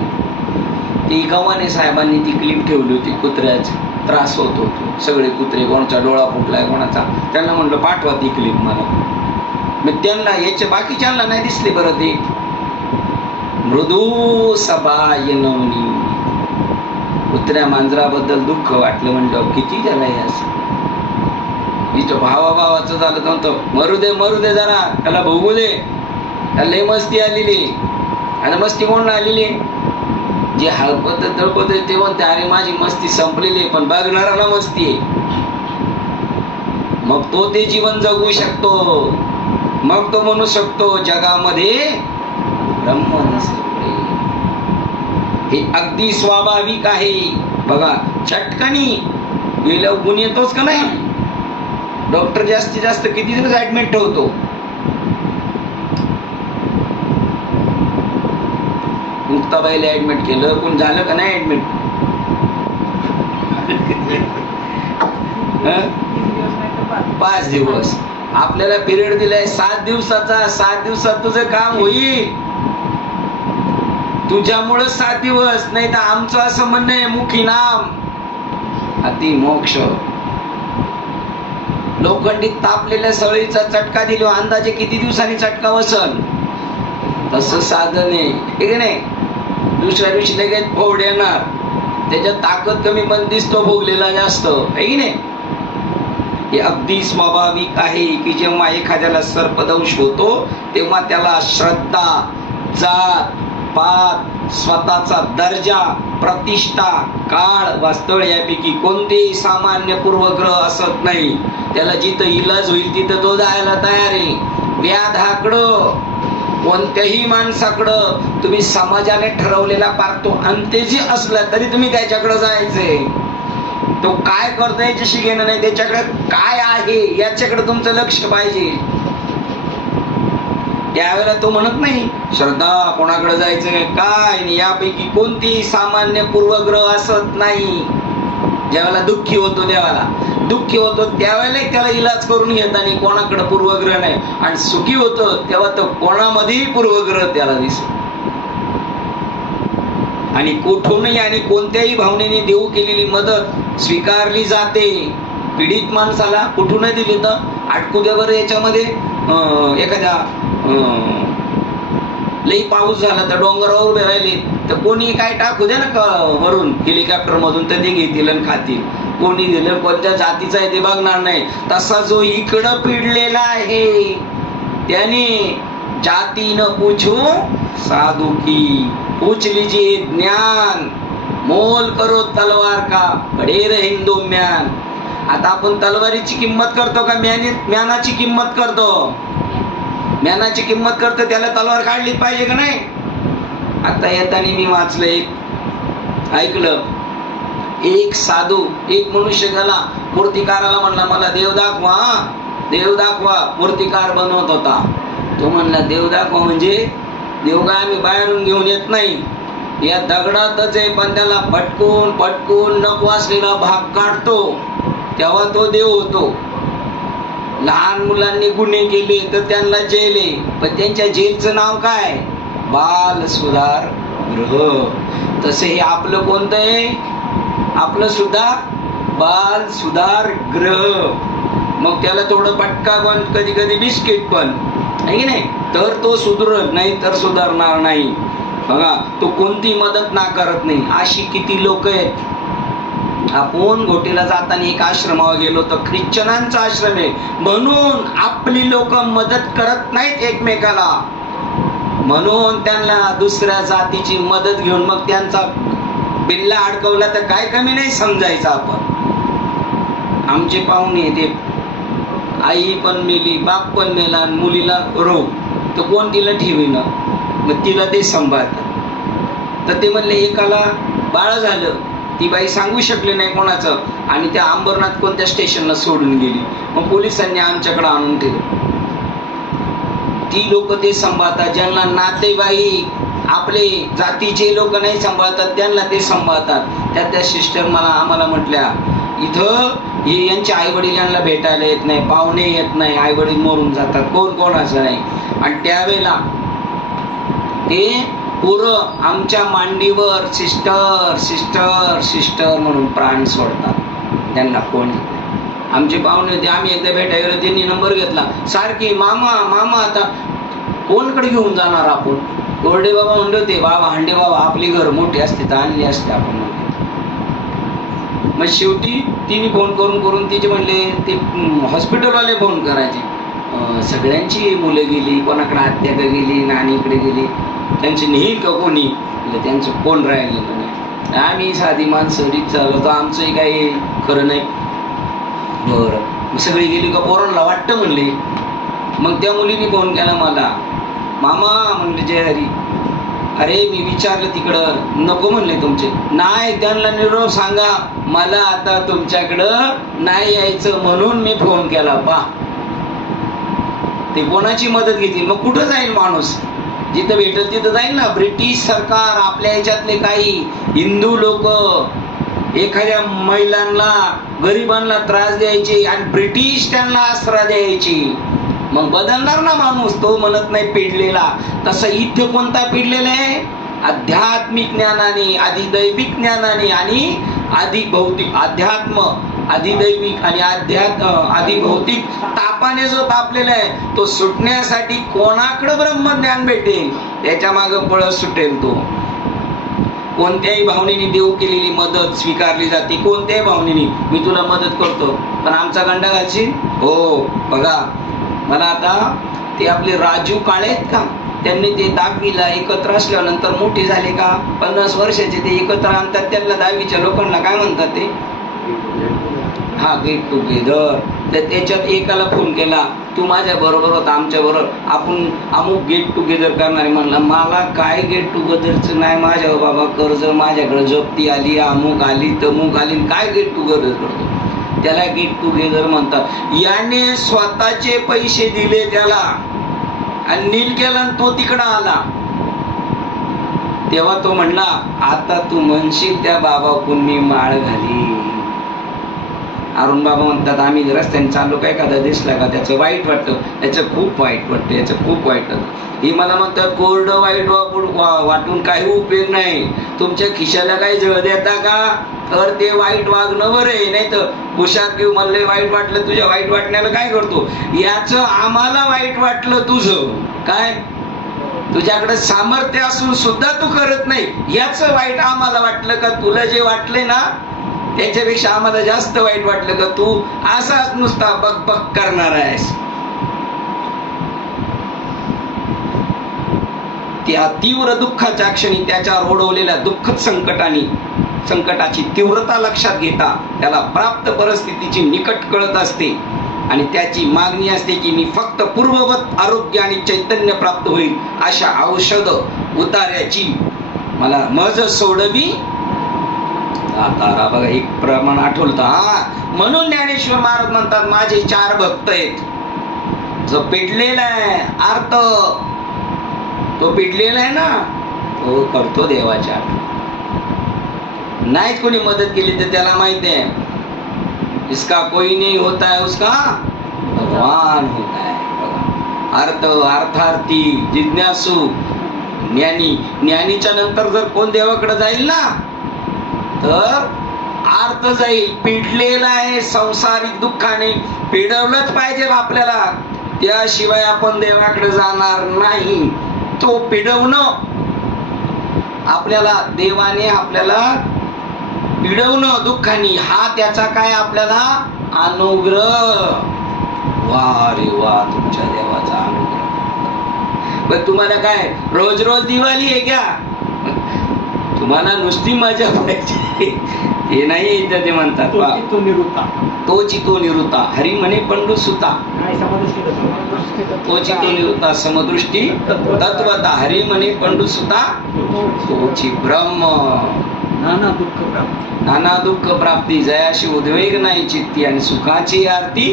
ती गव्हाणे साहेबांनी ती क्लिप ठेवली होती, कुत्र्याचा त्रास होत होतो, सगळे कुत्रे, कोणाचा डोळा फुटलाय कोणाचा, त्यांना म्हणलं पाठवा ती क्लिप मला. मग त्यांना याच्या बाकीच्यांना नाही दिसले बरं ते मृदू सबाय नवनी कुत्र्या मांजराबद्दल दुःख वाटलं. म्हणलं किती त्याला हे असं इथं भावाभावाचं झालं तर म्हणतो मरू दे जरा, त्याला भोगू दे, त्याला लय मस्ती आलेली. आणि मस्ती कोण आलेली? जे हळपत तळपत ते म्हणते अरे माझी मस्ती संपलेली, पण बघणाऱ्याला मस्ती आहे. मग तो ते जीवन जगू शकतो, मग तो म्हणू शकतो जगामध्ये ब्रह्म नसते. हे अगदी स्वाभाविक आहे. बघा चटकनी गेल्यावर गुण येतोच का नाही? डॉक्टर जास्तीत जास्त किती दिवस ऍडमिट ठेवतो? मुक्ताबाईला ऍडमिट केलं, कोण झालं का नाही ऍडमिट? 5 दिवस. आपल्याला पिरियड दिलाय 7 दिवसाचा. 7 दिवसात तुझं काम होईल. तुझ्यामुळं 7 दिवस. नाही तर आमचं असं म्हणणं आहे मुखी नाम अति मोक्ष. लोखंडीत तापलेल्या सळीचा चटका दिलो, अंदाजे किती दिवसांनी चटका बसल? तसं साधन आहे, ठीक नाही? दुसऱ्या दिवशी लगेच फोड येणार. त्याच्यात ताकद कमी पण दिसतो, भोगलेला जास्त, आहे की नाही? हे अगदी स्वाभाविक आहे की जेव्हा एखाद्याला सर्पदंश होतो तेव्हा त्याला श्रद्धा, जात पात, स्वतःचा दर्जा, प्रतिष्ठा, काळ, वास्तव यापैकी कोणतेही सामान्य पूर्वग्रह असत नाही. त्याला जिथं इलाज होईल तिथं तो जायला तयार आहे. व्याधाकडं, कोणत्याही माणसाकडं तुम्ही समाजाने ठरवलेला पारतो अंत्यजी असला तरी तुम्ही त्याच्याकडे जायचंय. तो काय करतो याच्याशी घेणं नाही, त्याच्याकडे काय आहे याच्याकडे तुमचं लक्ष पाहिजे. त्यावेळेला तो म्हणत नाही श्रद्धा कोणाकडे जायचं काय नाही, यापैकी कोणतीही सामान्य पूर्वग्रह असत नाही. ज्यावेळेला दुःखी होतो त्यावेळेला त्याला इलाज करून घेत आणि कोणाकडे पूर्वग्रह नाही. आणि सुखी होतो तेव्हा तो कोणामध्येही पूर्वग्रह त्याला दिसतो. आणि कुठूनही आणि कोणत्याही भावनेने देऊ केलेली मदत स्वीकारली जाते. पीडित माणसाला कुठूनही दिली तर अटकू दे बरं. याच्यामध्ये एखाद्या लई पाऊस झाला तर डोंगरावर उभे राहिले तर कोणी काय टाकू दे ना वरून हेलिकॉप्टर मधून, तर ते घेतील आणि खातील. कोणी दिलं कोणत्या जातीचा आहे ते बघणार नाही. तसा जो इकडं पिडलेला आहे त्याने जाती न पूछू साधू की पूछ लीजिए ज्ञान, मोल करो तलवार का बडेर हिंदू म्यान. आता आपण तलवारीची किंमत करतो का म्यानाची किंमत करतो? ज्ञानाची किंमत करतो, त्याला तलवार काढलीच पाहिजे का नाही? आता येताना मी वाचलं, ऐकलं, एक साधू एक मनुष्य गेला मूर्तिकाराला म्हणला मला देव दाखवा. मूर्तिकार बनवत होता. तो म्हणला देव दाखवा म्हणजे देव काय आम्ही बाहेरून घेऊन येत नाही, या दगडातच आहे. पण त्याला पटकून नको असलेला भाग काढतो तेव्हा तो देव होतो. लहान मुलांनी गुन्हे केले तर त्यांना जेल आहे, पण त्यांच्या जेलचं नाव काय? बाल सुधार गृह. तसे हे आपलं कोणतं आहे? आपलं सुद्धा बाल सुधार गृह. मग त्याला थोडं पटका पण, कधी कधी बिस्किट पण, आहे की नाही? तर तो सुधरत नाही तर सुधारणार नाही. बघा तो कोणती मदत ना करत नाही. अशी किती लोक आहेत. आपण घोटीला जाताना एक आश्रमावर गेलो तर ख्रिश्चनांचा आश्रम आहे म्हणून आपली लोक मदत करत नाहीत एकमेकाला, म्हणून त्यांना दुसऱ्या जातीची मदत घेऊन मग त्यांचा बिल्ला अडकवला तर काय कमी नाही समजायचं आपण. आमचे पाहुणे ते आई पण मेली, बाप पण मेला आणि मुलीला रोग, तर कोण तिला ठेवीना, मग तिला ते सांभाळतात. तर ते म्हणले एकाला बाळ झालं, ती बाई सांगू शकली नाही कोणाचं, आणि त्या अंबरनाथ कोणत्या स्टेशनला सोडून गेली. मग पोलिसांनी आमच्याकडे आणून ठेवलं. ती लोक ते सांभाळतात. ज्यांना नातेवाईक आपले जातीचे लोक नाही सांभाळतात त्यांना ते सांभाळतात. त्या सिस्टर आम्हाला म्हटल्या इथं हे यांच्या आई वडील यांना भेटायला येत नाही, पाहुणे येत नाही, आई वडील मरून जातात, कोण कोणाचं नाही. आणि त्यावेळेला ते पोरं आमच्या मांडीवर सिस्टर सिस्टर सिस्टर म्हणून प्राण सोडतात. त्यांना कोण आमचे पाहुणे होते, आम्ही एकदा भेटायला गेलो, त्यांनी नंबर घेतला, सारखी मामा मामा. आता कोणकडे घेऊन जाणार आपण? गोरडे बाबा म्हणले होते, बाबा हांडे बाबा आपली घर मोठी असते तर आणली असते आपण. मग शेवटी तिने फोन करून करून तिचे म्हणले ते हॉस्पिटलवाले फोन करायचे, सगळ्यांची मुलं गेली, कोणाकडे आत्या का गेली, नानीकडे गेली, त्यांची नेही का कोणी, त्यांचं कोण राहिलेलं नाही. आम्ही साधी माणसं रीत चालवतो, आमचंही काही खरं नाही. बरं सगळी गेली का पोरांना वाटतं म्हणले. मग त्या मुलीने फोन केला मला, मामा म्हणले जय हरी. अरे मी विचारलं तिकडं, नको म्हणले तुमचे. नाही, त्यांना निरोप सांगा मला आता तुमच्याकडं नाही यायचं म्हणून मी फोन केला. पा ते कोणाची मदत घेतील? मग कुठं जाईल माणूस? जिथं भेटेल तिथं जाईल ना. ब्रिटिश सरकार, आपल्या याच्यातले काही हिंदू लोक एखाद्या महिलांना गरिबांना त्रास द्यायचे आणि ब्रिटिश त्यांना आसरा द्यायची. मग बदलणार ना माणूस. तो म्हणत नाही पेडलेला. तसं इथे कोणता पेडलेला आहे? आध्यात्मिक ज्ञानाने, अधिदैविक ज्ञानाने आणि अधिभौतिक. अध्यात्म, अधिदैविक आणि अधिभौतिक तापाने जो तापलेला आहे तो सुटण्यासाठी कोणाकडे ब्रह्मज्ञान भेटेल त्याच्या मागे पळत सुटेल तो. कोणत्याही भावनेने देव केलेली मदत स्वीकारली जाते. कोणत्याही भावनेने मी तुला मदत करतो, पण आमचा गंडा घालशील? हो बघा, मला आता ते आपले राजू काळे आहेत का, त्यांनी ते 10वीला एकत्र असल्यानंतर मोठे झाले का 50 वर्षाचे ते एकत्र आणतात. त्यांना 10वीच्या लोकांना काय म्हणतात ते? हा, गेट टुगेदर. तर त्याच्यात एकाला फोन केला, तू माझ्या बरोबर होता, आमच्या बरोबर आपण अमुक गेट टुगेदर करणारे. म्हणला मला काय गेट टुगेदरचं नाही, माझ्या बाबा कर्ज माझ्याकडे जप्ती आली, अमुक आली तमुक आली, काय गेट टुगेदर करतो? त्याला गेट टुगेदर म्हणतात. याने स्वतःचे पैसे दिले त्याला आणि नील केला, तो तिकडं आला. तेव्हा तो म्हणला, आता तू म्हणशील त्या बाबा कुणी माळ घाली. अरुण बाबा म्हणतात, आम्ही रस्त्याने चाललो काय एखादा दिसला का त्याचं वाईट वाटतं, त्याचं खूप वाईट वाटतं, याचं खूप वाईट वाटतं. ही मला म्हणतात कोरडं वाईट वाटून काही उपयोग नाही. तुमच्या खिशाला काही जळ देता का? तर ते वाईट वागणं बरं आहे. नाही तर हुशार घेऊ म्हणले वाईट वाटलं, तुझ्या वाईट वाटण्याला काय करतो? याचं आम्हाला वाईट वाटलं तुझं काय, तुझ्याकडे सामर्थ्य असून सुद्धा तू करत नाही, याचं वाईट आम्हाला वाटलं का? तुला जे वाटलंय ना त्याच्यापेक्षा आम्हाला जास्त वाईट वाटलं का? तू असाच नुसता बक बक करणार आहेस. त्या तीव्र दुःखाच्या क्षणी त्याच्यावर ओढवलेल्या दुःखद संकटाची तीव्रता लक्षात घेता त्याला प्राप्त परिस्थितीची निकट कळत असते आणि त्याची मागणी असते की मी फक्त पूर्ववत आरोग्य आणि चैतन्य प्राप्त होईल अशा औषध उतार्याची मला मज सोडवी. आता बघा एक प्रमाण आठवलं. हा, म्हणून ज्ञानेश्वर महाराज म्हणतात माझे 4 भक्त आहेत. जो पेडलेला आहे अर्थ, तो पेडलेला आहे ना, तो करतो देवाच्या. नाहीच कोणी मदत केली तर त्याला माहित आहे इसका कोई नहीं होता है उसका भगवान होता है. अर्थ, अर्थार्थी, जिज्ञासू, ज्ञानी. ज्ञानीच्या नंतर जर कोण देवाकडे जाईल ना तर अर्थ जाईल. पिडलेला आहे संसारिक दुःखाने, पिडवलंच पाहिजे आपल्याला, त्याशिवाय आपण देवाकडे जाणार नाही. तो पिडवणं आपल्याला, देवाने आपल्याला पिडवणं दुःखाने, हा त्याचा काय आपल्याला अनुग्रह. वा रे वा, तुमच्या देवाचा अनुग्रह. पण तुम्हाला काय रोज रोज दिवाळी आहे क्या? तुम्हाला नुसती मजा पाहिजे हे नाही. इथं ते म्हणतात तोची तो निवृत्ता हरी म्हणे पंडू सुता, तोची तो निवृत्ता समदृष्टी तत्वता हरी म्हणे पंडू सुता, तोची ब्रह्म नाना दुःख प्राप्ती जयाशी उद्वेग नाही चित्ती आणि सुखाची आरती.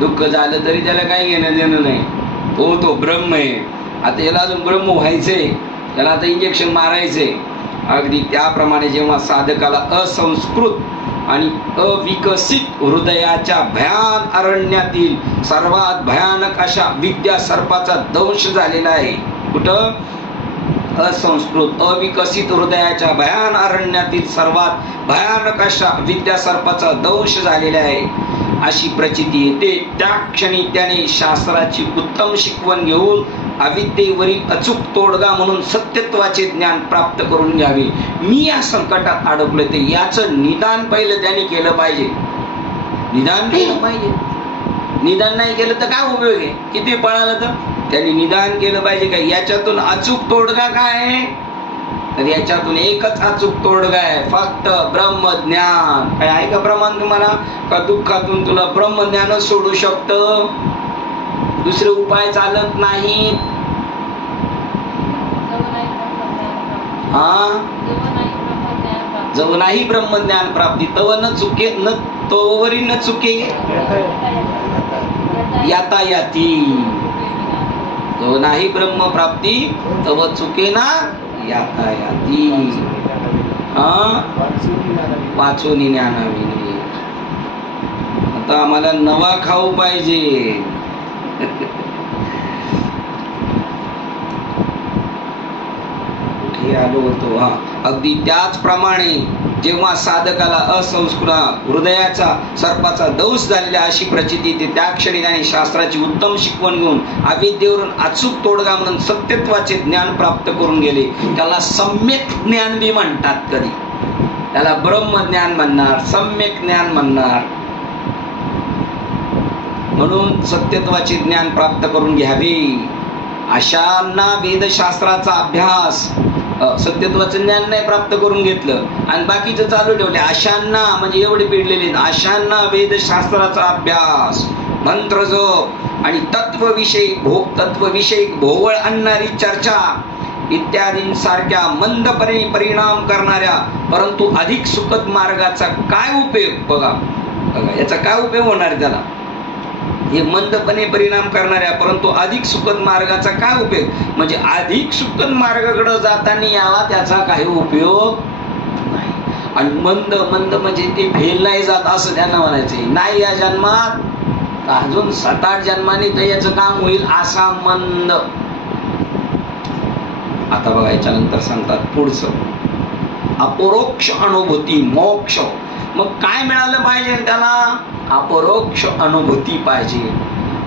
दुःख झालं तरी त्याला काही घेणं देणं नाही, तो ब्रह्म आहे. आता याला अजून ब्रह्म व्हायचंय, त्याला आता इंजेक्शन मारायचंय. अगदी त्याप्रमाणे जेव्हा साधकाला असंस्कृत आणि अविकसित हृदयाच्या भयान अरण्यातील सर्वात भयानक अशा विद्या सर्पाचा दंश झालेला आहे. कुठं? असंस्कृत अविकसित हृदयाच्या भयान अरण्यातील सर्वात भयानक अशा विद्या सर्पाचा दंश झालेला आहे अशी प्रचिती येते. त्या क्षणी त्याने शास्त्राची उत्तम शिकवण घेऊन अविद्येवरील अचूक तोडगा म्हणून सत्यत्वाचे ज्ञान प्राप्त करून घ्यावे. मी या संकटात अडकलोय तर याचं निदान पहिलं त्यांनी केलं पाहिजे. निदान केलं पाहिजे. निदान नाही केलं तर काय उपयोग आहे? किती पळालं तर त्यांनी निदान केलं पाहिजे. का याच्यातून अचूक तोडगा काय आहे? तर याच्यातून एकच अचूक तोडगा आहे, फक्त ब्रह्मज्ञान. काय आहे का प्रमाण तुम्हाला? का दुःखातून तुला ब्रह्मज्ञानच सोडू शकतं, दुसरे उपाय चालत नाही. जव नाही ब्रह्मज्ञान प्राप्ती तव न चुके न तोवरी न चुके यातायाती. जो नाही ब्रह्म प्राप्ती तव चुके ना यातायाती. वाचून ज्ञानाविने. आता आम्हाला नवा खाऊ पाहिजे. कुठे आलो होतो? अगदी त्याचप्रमाणे जेव्हा साधकाला असंस्कृत हृदयाचा सर्पाचा दंश झालेला अशी प्रचिती येते त्या क्षणी त्याने शास्त्राची उत्तम शिकवण घेऊन अविद्येवरून अचूक तोडगा म्हणून सत्यत्वाचे ज्ञान प्राप्त करून गेले. त्याला सम्यक ज्ञान बी म्हणतात. कधी त्याला ब्रह्मज्ञान म्हणणार, सम्यक ज्ञान म्हणणार. म्हणून सत्यत्वाचे ज्ञान प्राप्त करून घ्यावे. अशांना वेदशास्त्राचा अभ्यास, सत्यत्वाचं ज्ञान नाही प्राप्त करून घेतलं आणि बाकीचं चालू ठेवले. अशांना म्हणजे एवढे पिडलेले, अशांना वेदशास्त्राचा अभ्यास, मंत्र जप आणि तत्वविषयक भोवळ आणणारी चर्चा इत्यादींसारख्या मंदपणे परिणाम करणाऱ्या परंतु अधिक सुखद मार्गाचा काय उपयोग? बघा याचा काय उपयोग होणार त्याला? हे मंदपणे परिणाम करणाऱ्या परंतु अधिक सुखद मार्गाचा काय उपयोग? म्हणजे अधिक सुखद मार्गाकडे जाताना याला त्याचा काही उपयोग नाही. आणि मंद मंद म्हणजे ते फेल नाही जात असं त्यांना म्हणायचंय. नाही या जन्मात अजून 7-8 जन्माने तर याचं काम होईल असा मंद. आता बघा याच्यानंतर सांगतात पुढचं अपरोक्ष अनुभूती मोक्ष. मग काय मिळालं पाहिजे त्याला? अपरोक्ष अनुभूती पाहिजे.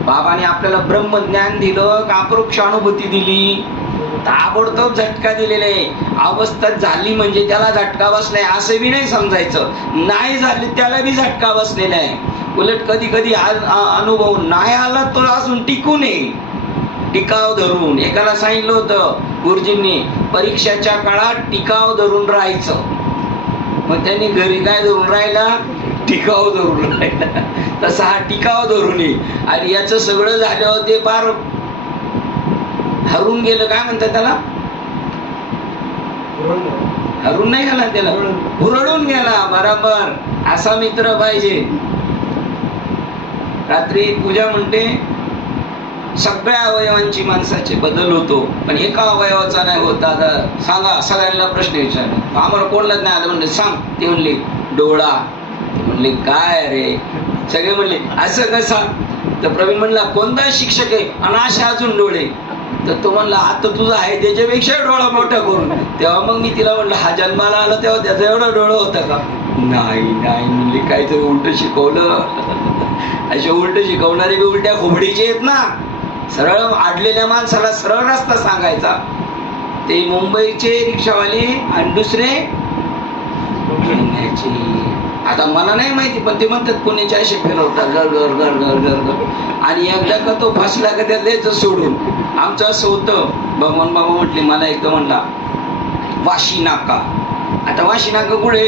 बाबाने आपल्याला ब्रह्मज्ञान दिलं का अपरोक्ष अनुभूती दिली? ताबडतोब झटका दिलेला आहे. अवस्था झाली म्हणजे त्याला झटका बसलाय असं बी नाही समजायचं. नाही झाली त्याला बी झटका बसलेला आहे. उलट कधी कधी अनुभव नाही आला तो अजून टिकू नये, टिकाव धरून. एकाला सांगितलं होतं गुरुजींनी परीक्षेच्या काळात टिकाव धरून राहायचं. मग त्यांनी घरी काय धरून राहिला? टिकाव धरून राहिला. तसा हा टिकाव धरून ये. आणि याचं सगळं झाल्यावर ते फार हरून गेलं. काय म्हणतात त्याला? हरून नाही गेला त्याला, हुरळून गेला. बरोबर असा मित्र पाहिजे. रात्री पूजा म्हणते सगळ्या अवयवांची माणसाचे बदल होतो पण एका अवयवाचा नाही होत. आता सांगा, सगळ्यांना प्रश्न विचारला. आम्हाला कोणलाच नाही आलं. म्हणले सांग. ते म्हणले डोळा. म्हणले काय रे? सगळे म्हणले असं कसं? तर प्रवीण म्हणला कोणता शिक्षक आहे आणि असे अजून डोळे? तर तो म्हणला आता तुझं आहे त्याच्यापेक्षा डोळा मोठा करून. तेव्हा मग मी तिला म्हणलं हा जन्माला आला तेव्हा त्याचं एवढं डोळं होतं का? नाही नाही म्हणले काहीतरी उलट शिकवलं. असे उलट शिकवणारे बी उलट्या खोबडीचे आहेत ना. सरळ आडलेल्या माणसाला सरळ रस्ता सांगायचा. ते मुंबईचे रिक्षावाले आणि दुसरे पुण्याचे. आता मला नाही माहिती पण ते म्हणतात पुण्याचे असे फिरवतात घर घर घर घर घर घर. आणि एकदा का तो फसला का त्या द्यायचं सोडून. आमचं असं होतं. भगवान बाबा म्हटले मला एकदा म्हणला वाशी नाका. आता वाशी नाका कुठे?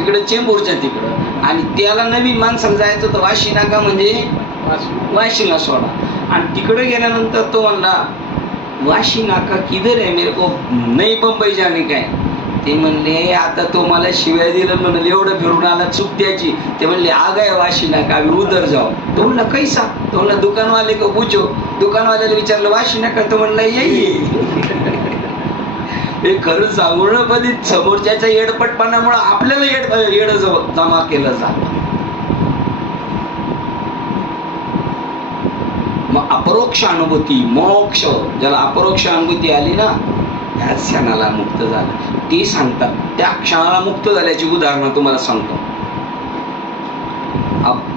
इकडे चेंबूरच्या तिकडं. आणि त्याला नवीन माणसाला जायचं तर वाशी नाका म्हणजे वाशीला सोडा. आणि तिकडे गेल्यानंतर तो म्हणला वाशी नाका किधर आहे मेरे को नाही बंबई जाणे काय? ते म्हणले आता तो मला शिव्या दिलं म्हणलं एवढं फिरून आला चूक त्याची. ते म्हणले आ गए वाशी नाका अभी उधर जाओ. तो म्हणला कैसा? तो म्हणला दुकानवाले को पूछो. दुकानवाल्याला विचारलं वाशी नाका? तो म्हणला यही. हे खरं सांगू ना, पण समोरच्याच्या येडपटपणामुळे आपल्याला येड जमा केलं जात. मग अपरोक्ष अनुभूती, मोक्ष, ज्याला अपरोक्ष अनुभूती आली ना, त्याच क्षणाला मुक्त झाला. ते सांगतात त्या क्षणाला मुक्त झाल्याची उदाहरणं तुम्हाला सांगतो.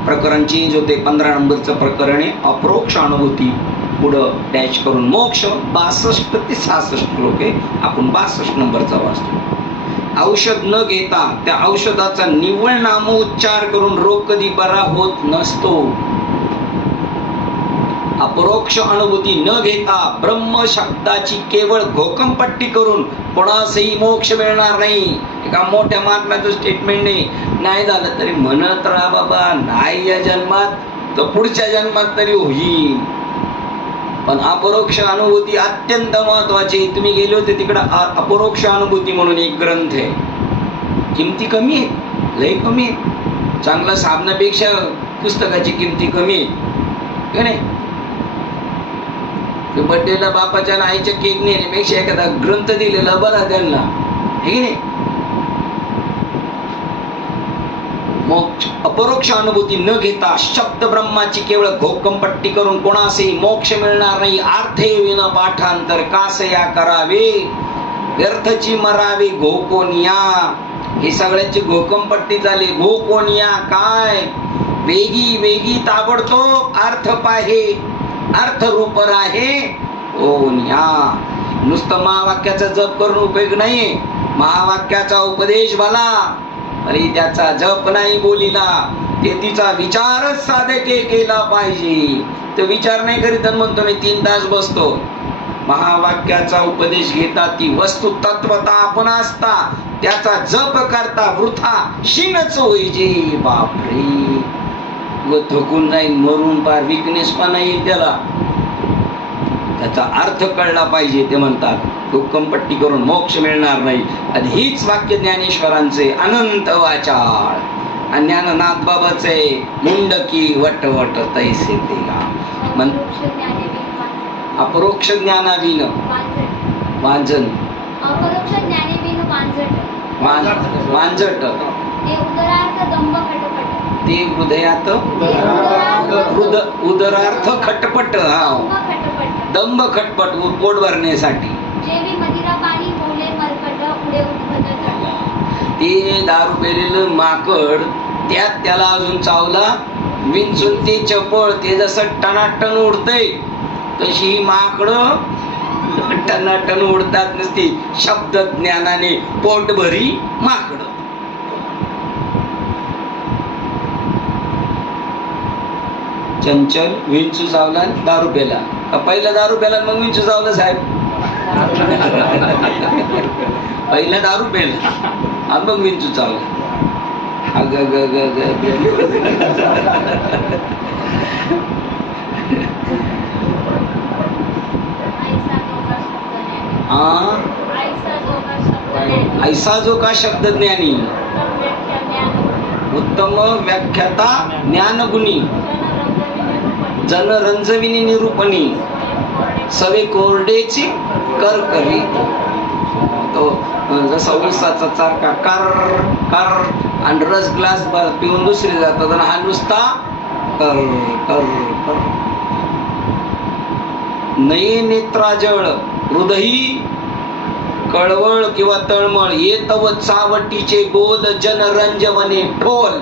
प्रकरण चेंज होते. 15 नंबरचं प्रकरण आहे अपरोक्ष अनुभूती, पुढं डॅश करून मोक्ष. 62 ते 66 श्लोक आहे. आपण 62 नंबरचा वाचतो. औषध न घेता त्या औषधाचा निव्वळ नामोच्चार करून रोग कधी बरा होत नसतो. अपरोक्ष अनुभूती न घेता ब्रह्म शब्दाची केवळ घोकंपट्टी करून कोणासही मोक्ष मिळणार नाही. एका मोठ्या महात्म्याचं स्टेटमेंट नाही झालं तरी म्हणत राहा बाबा, नाही या जन्मात तर पुढच्या जन्मात तरी होईल. पण अपरोक्ष अनुभूती अत्यंत महत्वाची. तुम्ही गेले होते तिकडं, अपरोक्ष अनुभूती म्हणून एक ग्रंथ आहे. किमती कमी आहे, लय कमी आहे. चांगला साबणापेक्षा पुस्तकाची किमती कमी आहे का नाही? बड्डेला बापाच्या आणि आईच्या केक नेण्यापेक्षा एखादा ग्रंथ दिलेला बरा त्यांना, हे की नाही? मोक्ष अपरोक्ष अनुभूती न घेता शब्द ब्रह्माची केवळ घोकंपट्टी करून कोणासही मोक्ष मिळणार नाही. आर्थे विन पाठांतर कासया करावे, व्यर्थची मरावे घोकोनिया. हे सगळ्याची घोकंपट्टी झाली. घोकोनिया काय? वेगी वेगी ताबडतोब अर्थ पाहे, अर्थ रूप राहे ओनिया. नुसतं महावाक्याचा जप करून उपयोग नाही. महावाक्याचा उपदेश भला, अरे त्याचा जप नाही बोलिला. ते तिचा विचारच साधके केला पाहिजे. तो विचार नाही करीत म्हणतो मी 3 तास बसतो. महावाक्याचा उपदेश घेता ती वस्तू तत्वता आपण असता, त्याचा जप करता वृथा शीनच होईजे. बापरे, व थकून जाईन, मरून पार विकनेस पण येईल त्याला. त्याचा अर्थ कळला पाहिजे. ते म्हणतात हुक्कमपट्टी करून मोक्ष मिळणार नाही. आणि हीच वाक्य ज्ञानेश्वरांचे अनंत वाचाळ आणि ज्ञाननाथ बाबाचे मुंडकी वटवट तैसे तेला. अपरोक्ष ज्ञानाविन वांजन, वांजट ते हृदयात उदरार्थ खटपट. हा, दंभ खटपट, पोट भरण्यासाठी. ते दारू पेलेलं माकड, त्यात त्याला अजून चावला विंचून ते चपळ. ते जसं टनाटन उडतंय तशी माकड टनाटन उडतात नसती. शब्द ज्ञानाने पोट भरी माकड. चंचल विंचू चावला, दारू पेला. पहिला दारू पेला मग विंचू चावलं साहेब? पहिला दारू पेला आणि मग विंचू चावला. ऐसा जो का शब्द ज्ञानी, उत्तम व्याख्याता ज्ञानगुणी, जनरंजविनी निरूपणी, सवे कोरडेची कर करी. तो जसा उसाचा चारका कर कर आणि रस ग्लास पिऊन दुसरी जातात आणि हा नुसता कर कर कर. नये नेत्राजळ हृदयी कळवळ किंवा तळमळ, येतव चावटीचे बोध जनरंजवने ठोल.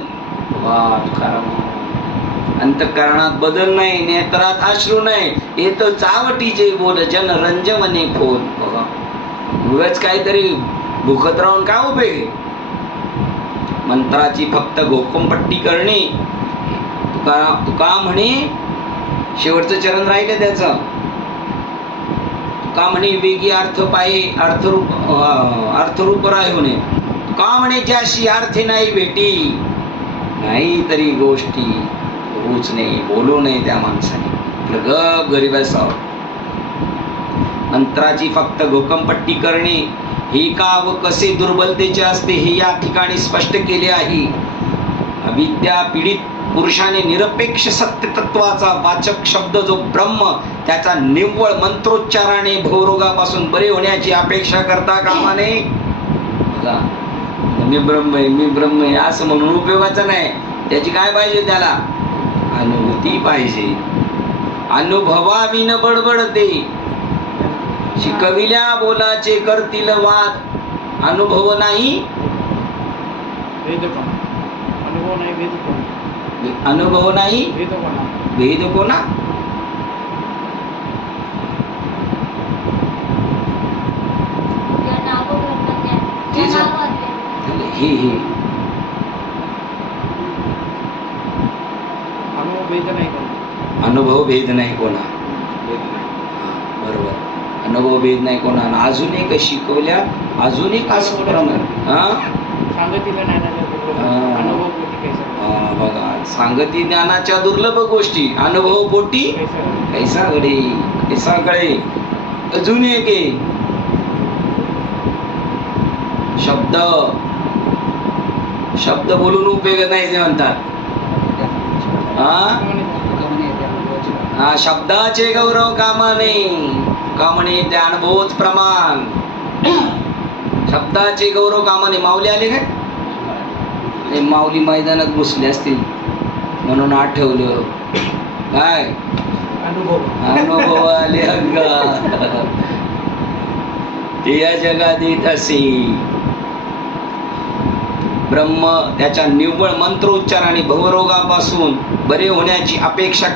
अंतःकरणात बदल नाही, नेत्रात अश्रू नाही, येतो चावटीचे बोल जनरंजवने ठोल. बघा, उगाच काहीतरी भुकत राहून काय उपयोग? मंत्राची फक्त घोकंपट्टी करणे. तुका म्हणे, शेवटचं चरण राहिलं त्याचं. का म्हणे वेगी अर्थ पाये, अर्थरूप राय होणे. का म्हणे ज्याशी अर्थे नाही भेटी, नाही तरी गोष्टी होऊच नाही, बोलू नये त्या माणसाने. गप गरीब असावं. मंत्राची फक्त घोकंपट्टी करणे ही का व कसे दुर्बलतेचे असते हे या ठिकाणी स्पष्ट केले आहे. अविद्या पीडित पुरुषाने निरपेक्ष सत्य तत्वाचा वाचक शब्द जो ब्रह्म त्याचा निव्वळ मंत्रोच्चाराने भवरोगापासून बरे होण्याची अपेक्षा करता कामा नये. बघा, मी ब्रह्म आहे, मी ब्रह्म आहे असं म्हणून उपयोगाचं नाही. त्याची काय पाहिजे? त्याला अनुभूती पाहिजे. अनुभवाविन बडबडते शिकविल्या बोलाचे करतील वाद. अनुभव नाही, अनुभव नाही भेद कोणा. हे अनुभव भेद नाही कोणा. बरोबर, अनुभव भेद नाही कोणा. अजून एक शिकवल्या, अजून एक असं प्रमाण बघा, सांगती ज्ञानाच्या दुर्लभ गोष्टी अनुभव पोटी कैसा घडे कैसा कळे. अजून एक आहे शब्द. शब्द बोलून उपयोग नाही ते म्हणतात. शब्दाचे गौरव कामाने कामणे ते अनुभवच प्रमाण. शब्दाचे गौरव कामाने. माऊली आले काय? माऊली मैदानात बसले असतील म्हणून आठवलं काय अनुभव आले अंगा ते या जगात येत असे. ब्रह्म त्याच्या निव्वळ मंत्रोच्चाराने भवरोगापासून बरे होण्याची अपेक्षा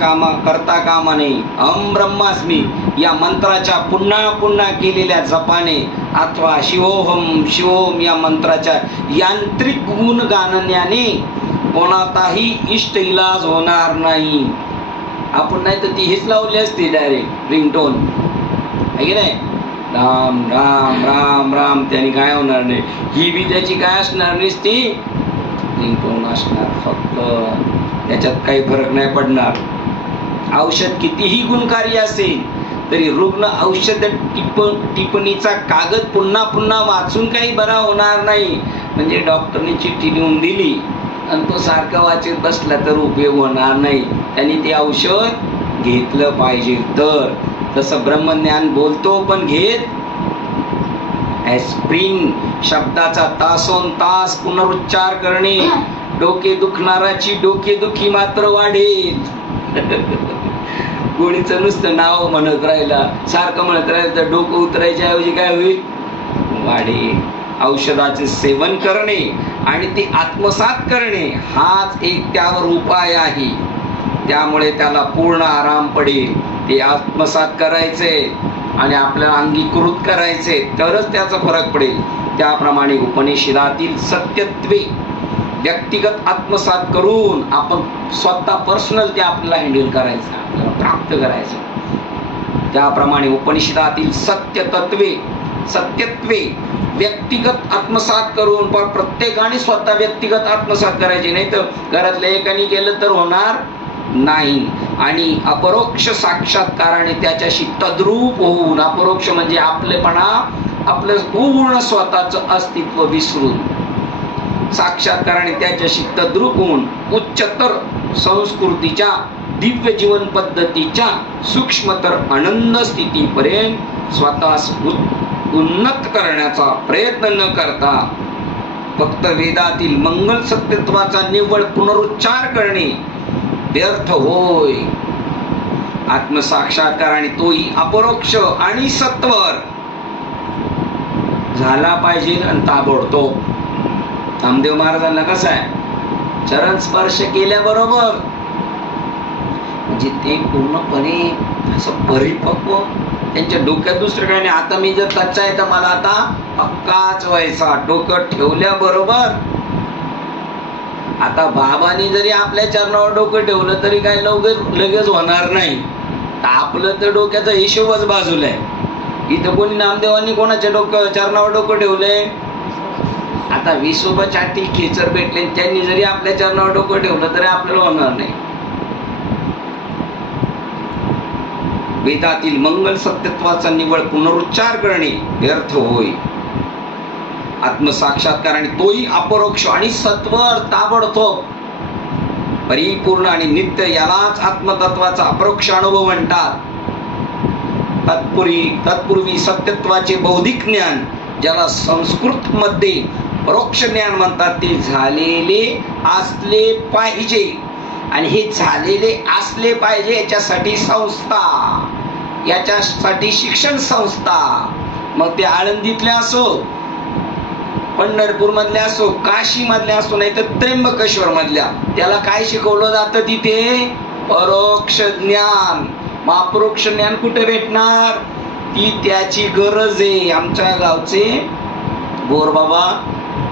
करता कामा नये. अहम ब्रह्मास्मी या मंत्राच्या पुन्हा पुन्हा केलेल्या जपाने अथवा शिवोहम शिवोम या मंत्राच्या यांत्रिक गुण गाणण्याने कोणाचाही इष्ट इलाज होणार नाही. आपण नाही तर ती हेच लावली असते डायरेक्ट रिंगटोन आहे की नाही. राम राम राम राम त्याने काय होणार नाही. ही बी त्याची काय असणार नसती रिंगटोन असणार फक्त. त्याच्यात काही फरक नाही पडणार. औषध कितीही गुणकारी असेल तरी रुग्ण औषध टिप्पणीचा कागद पुन्हा पुन्हा वाचून काही बरा होणार नाही. म्हणजे डॉक्टरने चिठ्ठी लिहून दिली आणि तो सारखं वाचत बसला तर उपयोग होणार नाही. त्यांनी ते औषध घेतलं पाहिजे. तर तसं ब्रह्मज्ञान बोलतो पण घेत. ॲस्प्रिन शब्दाचा तासोन तास पुनरुच्चार करणे डोके दुखणाराची डोकेदुखी मात्र वाढेल. गोळीचं नुसतं नाव म्हणत राहिला सारखं म्हणत राहिलं तर डोकं उतरायच्या ऐवजी काय होईल? वाढेल. औषधाचे सेवन करणे आणि ते आत्मसात करणे हाच एक त्यावर उपाय आहे. त्यामुळे त्याला पूर्ण आराम पडेल. ते आत्मसात करायचे आणि आपल्याला अंगीकृत करायचे तरच त्याचा फरक पडेल. त्याप्रमाणे उपनिषदातील सत्यत्वे व्यक्तिगत आत्मसात करून आपण स्वतः पर्सनल ते आपल्याला हँडल करायचं, आपल्याला प्राप्त करायचं. त्याप्रमाणे उपनिषदातील सत्यत्वे व्यक्तिगत आत्मसात करून पण प्रत्येकाने स्वतः व्यक्तिगत आत्मसात करायचे. नाही तर घरातल्या एकाने केलं तर होणार नाही. आणि अपरोक्ष साक्षात्काराने त्याच्याशी तद्रूप होऊन, अपरोक्ष म्हणजे आपलेपणा, आपलं पूर्ण स्वतःचं अस्तित्व विसरून साक्षात्काराने त्याच्याशी तद्रूप होऊन उच्चतर संस्कृतीच्या दिव्य जीवन पद्धतीच्या सूक्ष्मतर आनंद स्थितीपर्यंत स्वतःस उन्नत करण्याचा प्रयत्न न करता फक्त वेदातील मंगल सत्यत्वाचा निव्वळ पुनरुच्चार करणे व्यर्थ होय. आत्मसाक्षात्कार आणि तोही अपरोक्ष आणि सत्वर झाला पाहिजे आणि ताबडतोब. नामदेव महाराजांना कसं आहे, चरण स्पर्श केल्याबरोबर म्हणजे ते पूर्णपणे असं परिपक्व, त्यांच्या डोक्यात दुसरं काही नाही. आता मी जर कच्चा आहे तर मला आता पक्काच व्हायचा. डोकं ठेवल्याबरोबर आता बाबांनी जरी आपल्या चरणावर डोकं ठेवलं तरी काय लगेच होणार नाही. आपलं तर डोक्याचा हिशोबच बाजूला आहे. इथं कोणी नामदेवांनी कोणाच्या चरणावर डोकं ठेवलंय? आता विसोबासाठी खेचर भेटले, त्यांनी जरी आपल्या चरणावर डोकं ठेवलं तरी आपल्याला होणार नाही. वेदातील मंगल सत्यत्वाचा निव्वळ पुनरुच्चार करणे व्यर्थ होय. आत्मसाक्षात्कार आणि तोही अपरोक्ष आणि सत्वर ताबडतोब परिपूर्ण आणि नित्य यालाच आत्मतत्वाचा अपरोक्ष अनुभव म्हणतात. तत्पूर्वी सत्यत्वाचे बौद्धिक ज्ञान, ज्याला संस्कृत मध्ये परोक्ष ज्ञान म्हणतात, ते झालेले असले पाहिजे. आणि हे झालेले असले पाहिजे याच्यासाठी संस्था, याच्यासाठी शिक्षण संस्था, मग ते आळंदीतल्या असो, पंढरपूर मधल्या असो, काशी मधल्या असो, नाही तर त्र्यंबकेश्वर मधल्या, त्याला काय शिकवलं जातं तिथे? परोक्ष ज्ञान. मग अपरोक्ष ज्ञान कुठे भेटणार? ती त्याची गरज आहे. आमच्या गावचे बोरबाबा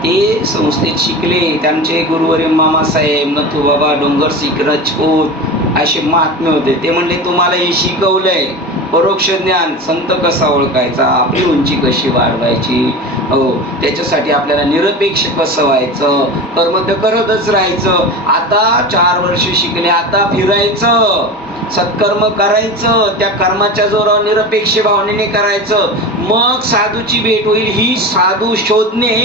ते संस्थेत शिकले, त्यांचे गुरुवर्य मामासाहेब, नथुबाबा डोंगरसिंग राजपूत असे महात्मे होते. ते म्हणले तुम्हाला हे शिकवलंय परोक्ष ज्ञान, संत कसा ओळखायचा, आपली उंची कशी वाढवायची, हो त्याच्यासाठी आपल्याला निरपेक्ष कसं व्हायचं, कर्म तर करतच राहायचं. आता 4 वर्ष शिकले, आता फिरायचं, सत्कर्म करायचं, त्या कर्माच्या जोरावर निरपेक्ष भावनेने करायचं, मग साधूची भेट होईल. ही साधू शोधणे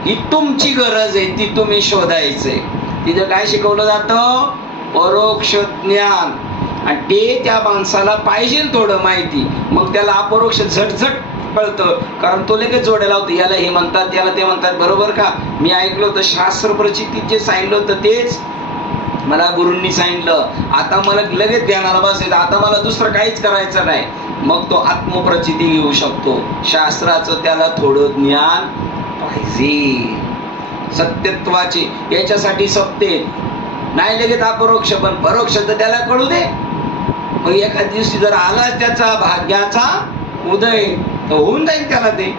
ही तुमची गरज आहे, ती तुम्ही शोधायचंय. तिथं काय शिकवलं जातं? परोक्ष ज्ञान. आणि ते त्या माणसाला पाहिजे थोडं माहिती, मग त्याला अपरोक्ष झटझट कळतं, कारण तो लगेच जोड्या लावतो, याला हे म्हणतात, याला ते म्हणतात. बरोबर का? मी ऐकलं होतं शास्त्र प्रचितीत जे सांगितलं होतं तेच मला गुरूंनी सांगितलं. आता मला लगेच ध्यानाला बसायचं, आता मला दुसरं काहीच करायचं नाही. मग तो आत्मप्रचिती घेऊ शकतो. शास्त्राचं त्याला थोडं ज्ञान पाहिजे, सत्यत्वाचे. याच्यासाठी सत्तेत नाही लगेच अपरोक्ष, पण परोक्ष तर त्याला कळू दे. मग एखाद्या दिवशी जर आला त्याचा भाग्याचा उदय, तर होऊन जाईल त्याला ते.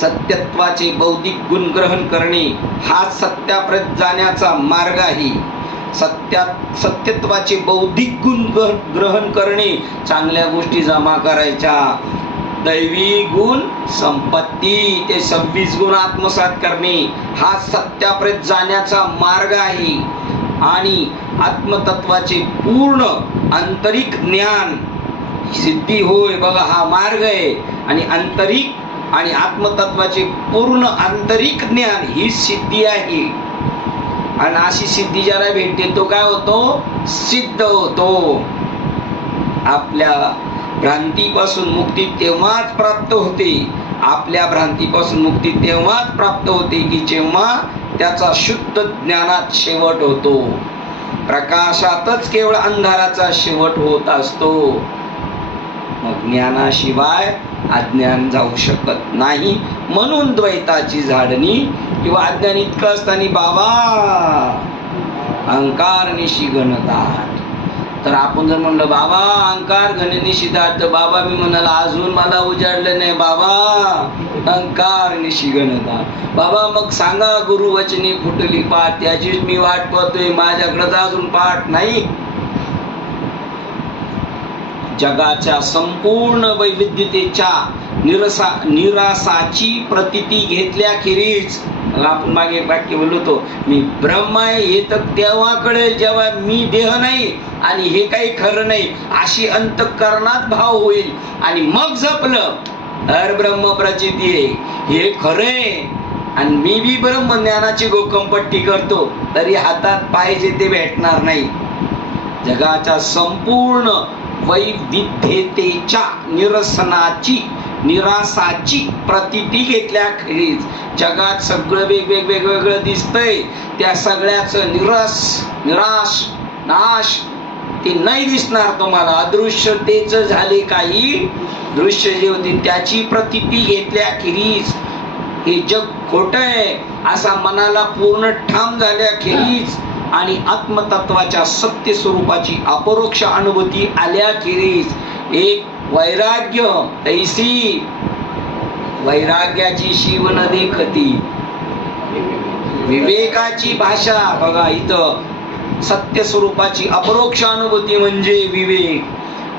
सत्यत्वाचे बौद्धिक गुण ग्रहण करणे हा सत्याप्रत जाण्याचा मार्ग आहे. सत्यत्वाचे बौद्धिक गुण ग्रहण करणे, चांगल्या गोष्टी जमा करायच्या, दैवी गुण संपत्ती, ते 26 गुण आत्मसात करणे हा सत्याप्रत जाण्याचा मार्ग आहे. आणि आत्मतत्वाचे पूर्ण आंतरिक ज्ञान सिद्धी होय, बघा हा मार्ग आहे. आणि आंतरिक आणि आत्मतत्वाचे पूर्ण आंतरिक ज्ञान ही सिद्धी आहे. आणि अशी सिद्धी ज्याला भेटते तो काय होतो? सिद्ध होतो. आपल्या भ्रांतीपासून मुक्ती तेव्हाच प्राप्त होते, आपल्या भ्रांतीपासून मुक्ती तेव्हाच प्राप्त होते की जेव्हा त्याचा शुद्ध ज्ञानात शेवट होतो. प्रकाशातच केवळ अंधाराचा शेवट होत असतो. मग ज्ञानाशिवाय अज्ञान जाऊ शकत नाही. म्हणून द्वैताची झाडणी किंवा अज्ञान इतकं असताना बाबा अहंकार निशी गणतात, तर आपण जर म्हणलं बाबा अहंकार घननिशी दाट, तर बाबा मी म्हणाला अजून मला उजाडलं नाही बाबा, अहंकार निशी गणतात. बाबा मग सांगा गुरु वचनी फुटली पाठ, त्याचीच मी वाट पाहतोय, माझ्याकडे अजून पाठ नाही. जगाच्या संपूर्ण वैविध्यतेच्या निरासाची प्रतीती घेतल्याखेरीज, आपण मागे वाक्य बोललो होतो, मी ब्रह्म आहे हे तर तेव्हा कळेल जेव्हा मी देह नाही आणि हे काही खरं नाही अशी अंतःकरणात भाव होईल. आणि मग जपलं तर ब्रह्म प्रचिती आहे, हे खरे आणि मी बी ब्रह्म ज्ञानाची गोकंपट्टी करतो, तरी हातात पाहिजे ते भेटणार नाही. जगाच्या संपूर्ण वैविध्यतेच्या निरासाची प्रतीती घेतल्याखेरीज जगात सगळं वेगवेगळं दिसतंय, त्या सगळ्याचं नाश ते नाही दिसणार तुम्हाला. अदृश्यतेच झाले काही, दृश्य जे होते त्याची प्रतीती घेतल्याखेरीज हे जग खोट आहे असा मनाला पूर्ण ठाम झाल्याखेरीज आणि आत्मतत्वाच्या सत्य स्वरूपाची अपरोक्ष अनुभूती आल्याखेरीज एक वैराग्य, तैसी वैराग्याची शिव न देखती, विवेकाची भाषा. बघा इथं सत्य स्वरूपाची अपरोक्ष अनुभूती म्हणजे विवेक,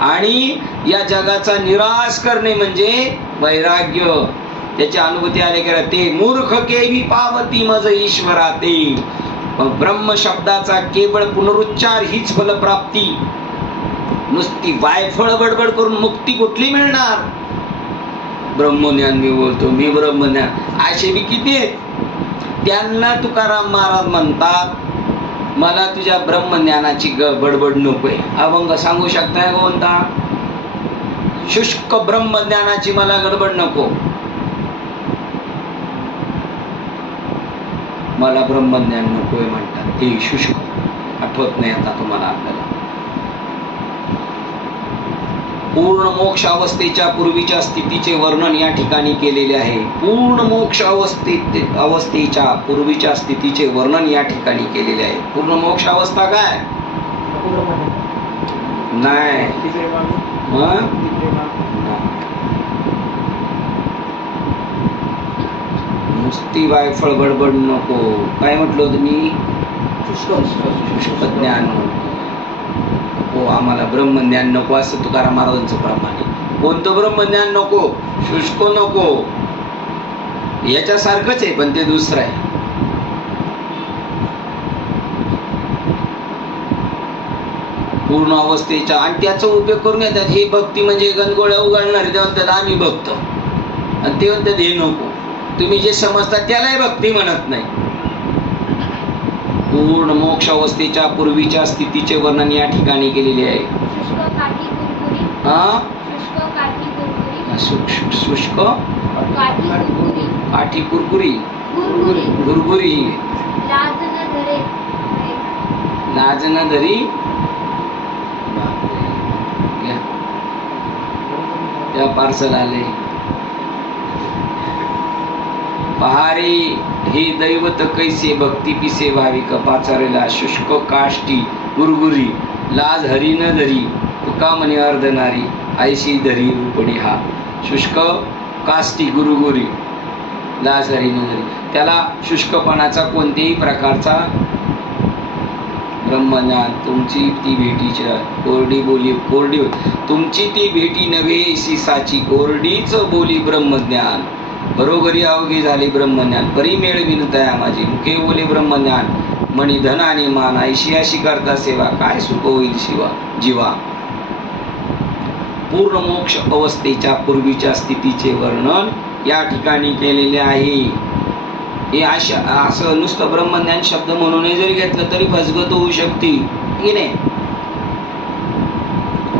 आणि या जगाचा निराश करणे म्हणजे वैराग्य. त्याची अनुभूती आले की ते मूर्ख केवी पावती मज ईश्वराते. ब्रह्म शब्दाचा केवळ पुनरुच्चार हीच फलप्राप्ती. नुसती वायफळ बडबड करून मुक्ती कुठली मिळणार? ब्रह्मज्ञान मी बोलतो, मी ब्रह्मज्ञान, असे बी किती आहेत. त्यांना तुकाराम महाराज म्हणतात मला तुझ्या ब्रह्मज्ञानाची बडबड नकोय. अभंग सांगू शकताय कोणता? शुष्क ब्रह्मज्ञानाची मला गडबड नको. मला ब्रह्मज्ञान नकोय म्हणतात. हे शुष्क आठवत नाही आता तुम्हाला आपल्याला. पूर्ण मोक्ष अवस्थेच्या पूर्वीच्या स्थितीचे वर्णन या ठिकाणी केलेले आहे. पूर्ण मोक्ष अवस्थेच्या पूर्वीच्या स्थितीचे वर्णन या ठिकाणी केलेले आहे. पूर्ण मोक्ष अवस्था काय नाही. नुसती वायफळ बडबड नको. काय म्हटलं तुम्ही? शुष्क ज्ञान हो, आम्हाला ब्रह्मज्ञान नको असं तुकाराम महाराजांचं प्रमाण आहे. कोणतं ब्रह्मज्ञान नको? शुष्क नको. याच्यासारखंच आहे पण ते दुसरं आहे. पूर्ण अवस्थेच्या आणि त्याचा उपयोग करून घेतात. हे भक्ती म्हणजे गणगोळ्या उघडणार ते म्हणतात आम्ही भक्त, आणि ते म्हणतात हे नको. तुम्ही जे समजता त्यालाही भक्ती म्हणत नाही. पूर्ण मोक्ष अवस्थेच्या पूर्वीच्या स्थितीचे वर्णन या ठिकाणी केलेले आहे. शुष्क काठी कुरकुरी गुरगुरी लाज न धरी त्या पार्सल आले. पहारे हे दैवत कैसे भक्ती पिसे भाविक पाचारेला शुष्क काष्टी गुरगुरी लाज हरी न धरी तुका म्हणे अर्धनारी ऐशी धरी रूपडी. हा शुष्क काष्टी गुरुगुरी लाज हरी न धरी. त्याला शुष्कपणाचा कोणत्याही प्रकारचा ब्रह्मज्ञान तुमची ती भेटीच्या कोरडी बोली कोरडी तुमची ती भेटी नव्हे शिसाची कोरडीच बोली ब्रह्मज्ञान. घरोघरी अवघी झाली ब्रह्मज्ञान परिमेळ विनतया माझी मुखे बोले ब्रह्मज्ञान मणी धन आणि मान ऐशी अशी करता सेवा काय सुख होईल शिवा जीवा. पूर्ण मोक्ष अवस्थेच्या पूर्वीच्या स्थितीचे वर्णन या ठिकाणी केलेले आहे. हे असं नुसतं ब्रह्मज्ञान शब्द म्हणूनही जरी घेतलं तरी फसगत होऊ शकते की नाही.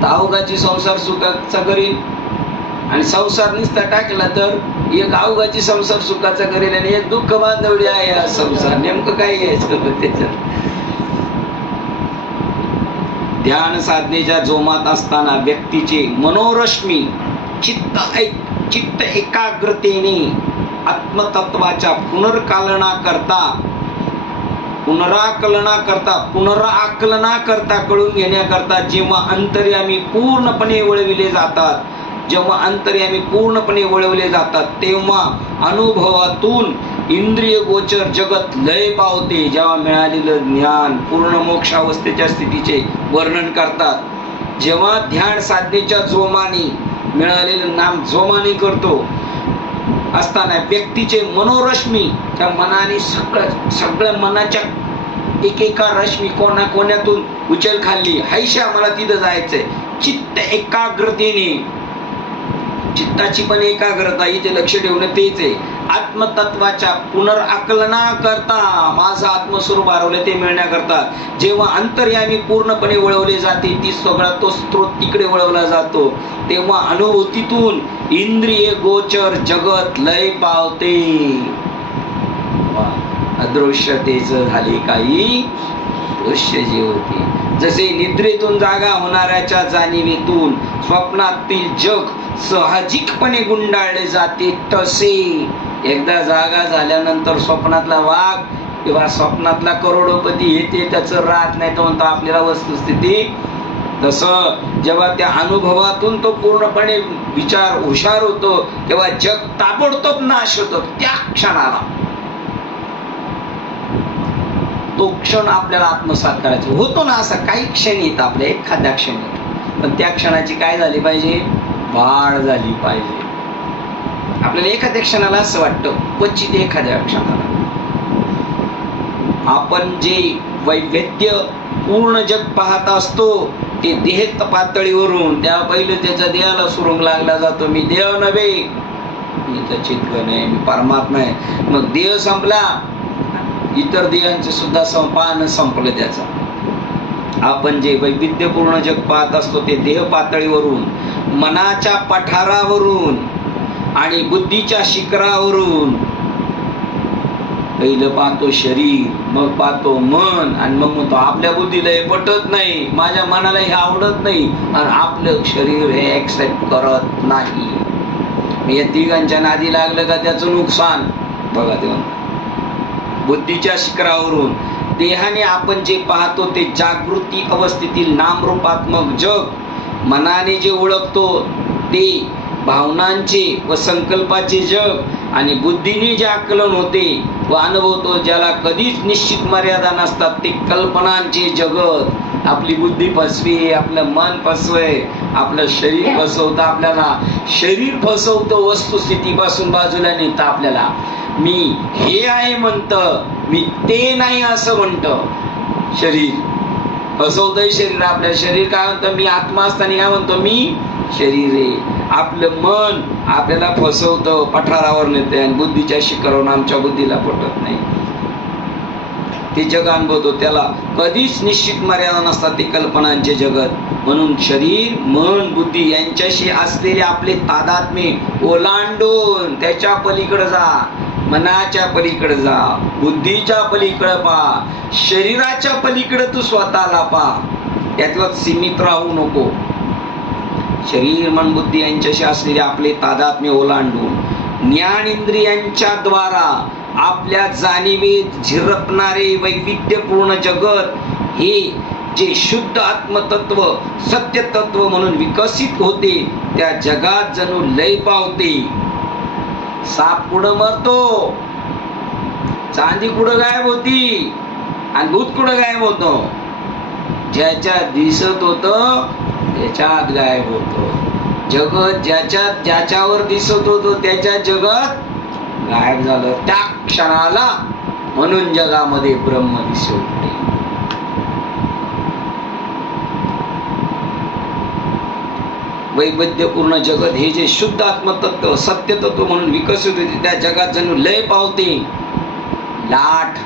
अवघाची संसार सुखाचा करील आणि संसार नुसता टाकला तर एक अवघाची संसार सुखाचा करेल आणि एक दुःख बांधवडी आहे हा संसार. नेमकं काय घ्यायचं त्याच्यात? ध्यान साधनेच्या जोमात असताना व्यक्तीचे मनोरश्मी चित्त एकाग्रतेने आत्मतत्वाच्या पुनराकलना करता कळून घेण्याकरता जेव्हा अंतर्यामी पूर्णपणे वळविले जातात तेव्हा अनुभवातून इंद्रिय गोचर जगत लय पावते. जेव्हा मिळालेलं ज्ञान पूर्ण मोक्षावस्थेच्या स्थितीचे वर्णन करतात. जेव्हा ध्यान साधनेच्या जोमाने मिळालेलं नाम जोमाने करतो असताना व्यक्तीचे मनोरश्मी त्या मनाने सगळ्या मनाच्या एकेका रश्मी कोण्यातून उचल खाल्ली हैशा मला तिथं जायचंय. चित्त एकाग्रतेने चित्ताची पण एकाग्रता इथे लक्ष ठेवणं तेच आहे. आत्मतत्वाच्या पुनराकलना करता माझं आत्मस्वरूप हरवलं ते मिळण्याकरता जेव्हा अंतर्यामी पूर्णपणे वळवले जाते ती सगळा तो स्त्रोत तिकडे वळवला जातो तेव्हा अनुभूतीतून इंद्रिय गोचर जगत लय पावते. अदृश्यतेच झाले काही दृश्य जे होते. जसे निद्रेतून जागा होणाऱ्याच्या जाणीवेतून स्वप्नातील जग साहजिकपणे गुंडाळले जाते तसे एकदा जागा झाल्यानंतर स्वप्नातला वाघ किंवा स्वप्नातला करोडोपती येते त्याचं राहत नाही तो म्हणतो आपल्याला वस्तुस्थिती. तसं जेव्हा त्या अनुभवातून तो पूर्णपणे विचार हुशार होतो तेव्हा जग ताबडतोब नाश होतो. त्या क्षणाला तो क्षण आपल्याला आत्मसात करायचा होतो ना. असा काही क्षण येत आपल्या एखाद्या क्षण येतो पण त्या क्षणाची काय झाली पाहिजे? वाढ झाली पाहिजे. आपल्याला एखाद्या क्षणाला असं वाटतं क्वचित एखाद्या क्षणाला आपण जे वैविध्य पूर्ण जग पाहत असतो ते देह पातळीवरून त्या पहिले त्याच्या देहाला सुरुंग लागला जातो. मी देह नव्हे, मी तर चित्त नाही, मी परमात्मा आहे. मग देह संपला इतर देहांचं सुद्धा पाहणं संपलं त्याचं. आपण जे वैविध्यपूर्ण जग पाहत असतो ते देह पातळीवरून, मनाच्या पठारावरून आणि बुद्धीच्या शिखरावरून. पहिलं पाहतो शरीर, मग पाहतो मन, आणि मग म्हणतो आपल्या बुद्धीला हे पटत नाही, माझ्या मनाला हे आवडत नाही, आणि आपलं शरीर हे ऍक्सेप्ट करत नाही. या तिघांच्या नादी लागलं का त्याचं नुकसान बघा. तेव्हा बुद्धीच्या शिखरावरून देहाने आपण जे पाहतो ते जागृती अवस्थेतील नामरूपात्मक जग, मनाने जे ओळखतो ते भावनांचे व संकल्पाचे जग, आणि बुद्धीने जे आकलन होते व अनुभवतो ज्याला कधीच निश्चित मर्यादा नसतात ते कल्पनांचे जगत. आपली बुद्धी फसवी, आपलं मन फसवय, आपलं शरीर फसवतं, आपल्याला शरीर फसवतं, वस्तुस्थितीपासून बाजूला नेतं आपल्याला. मी हे आहे म्हणतं, मी ते नाही असं म्हणतं. शरीर फसवतंय, शरीर आपल्या. शरीर काय म्हणतं, मी आत्मा असताना काय म्हणतो, मी शरीर आहे. आपलं मन आपल्याला फसवतं, पठारावर नेते, आणि बुद्धीच्या शिखरावरून आमच्या बुद्धीला पटत नाही. ते जग अनुभवतो त्याला कधीच निश्चित मर्यादा नसतात ते कल्पनांचे जगत. म्हणून शरीर, मन, बुद्धी यांच्याशी असलेले आपले तादात्म्य ओलांडून त्याच्या पलीकडे जा, मनाच्या पलीकडे जा, बुद्धीच्या पलीकडे पहा, शरीराच्या पलीकडे तू स्वतःला पहा. त्यातलं सीमित राहू नको. शरीर, मन, बुद्धी यांच्याशी असलेले आपले तादात्म्य ओलांडून ज्ञान इंद्रियांच्या द्वारा आपल्या जाणीवेत झिरपणारे वैविध्यपूर्ण जगत हे जे शुद्ध आत्मतत्व, सत्यतत्व म्हणून विकसित होते त्या जगात जणू लय पावते. साप कुठं मरतो, चांदी कुठं गायब होती, आणि भूत कुठं गायब होतो. ज्याच्यात दिसत होतं त्याच्यात गायब होतो. जगत ज्याच्यावर दिसत होतं त्याच्या जगत गायब झालं त्या क्षणाला. म्हणून जगामध्ये ब्रह्म दिसत नाही. वैविध्यपूर्ण जगत हे जे शुद्ध आत्मतत्व, सत्यतत्व म्हणून विकसित होते त्या जगात जणू लय पावते. लाट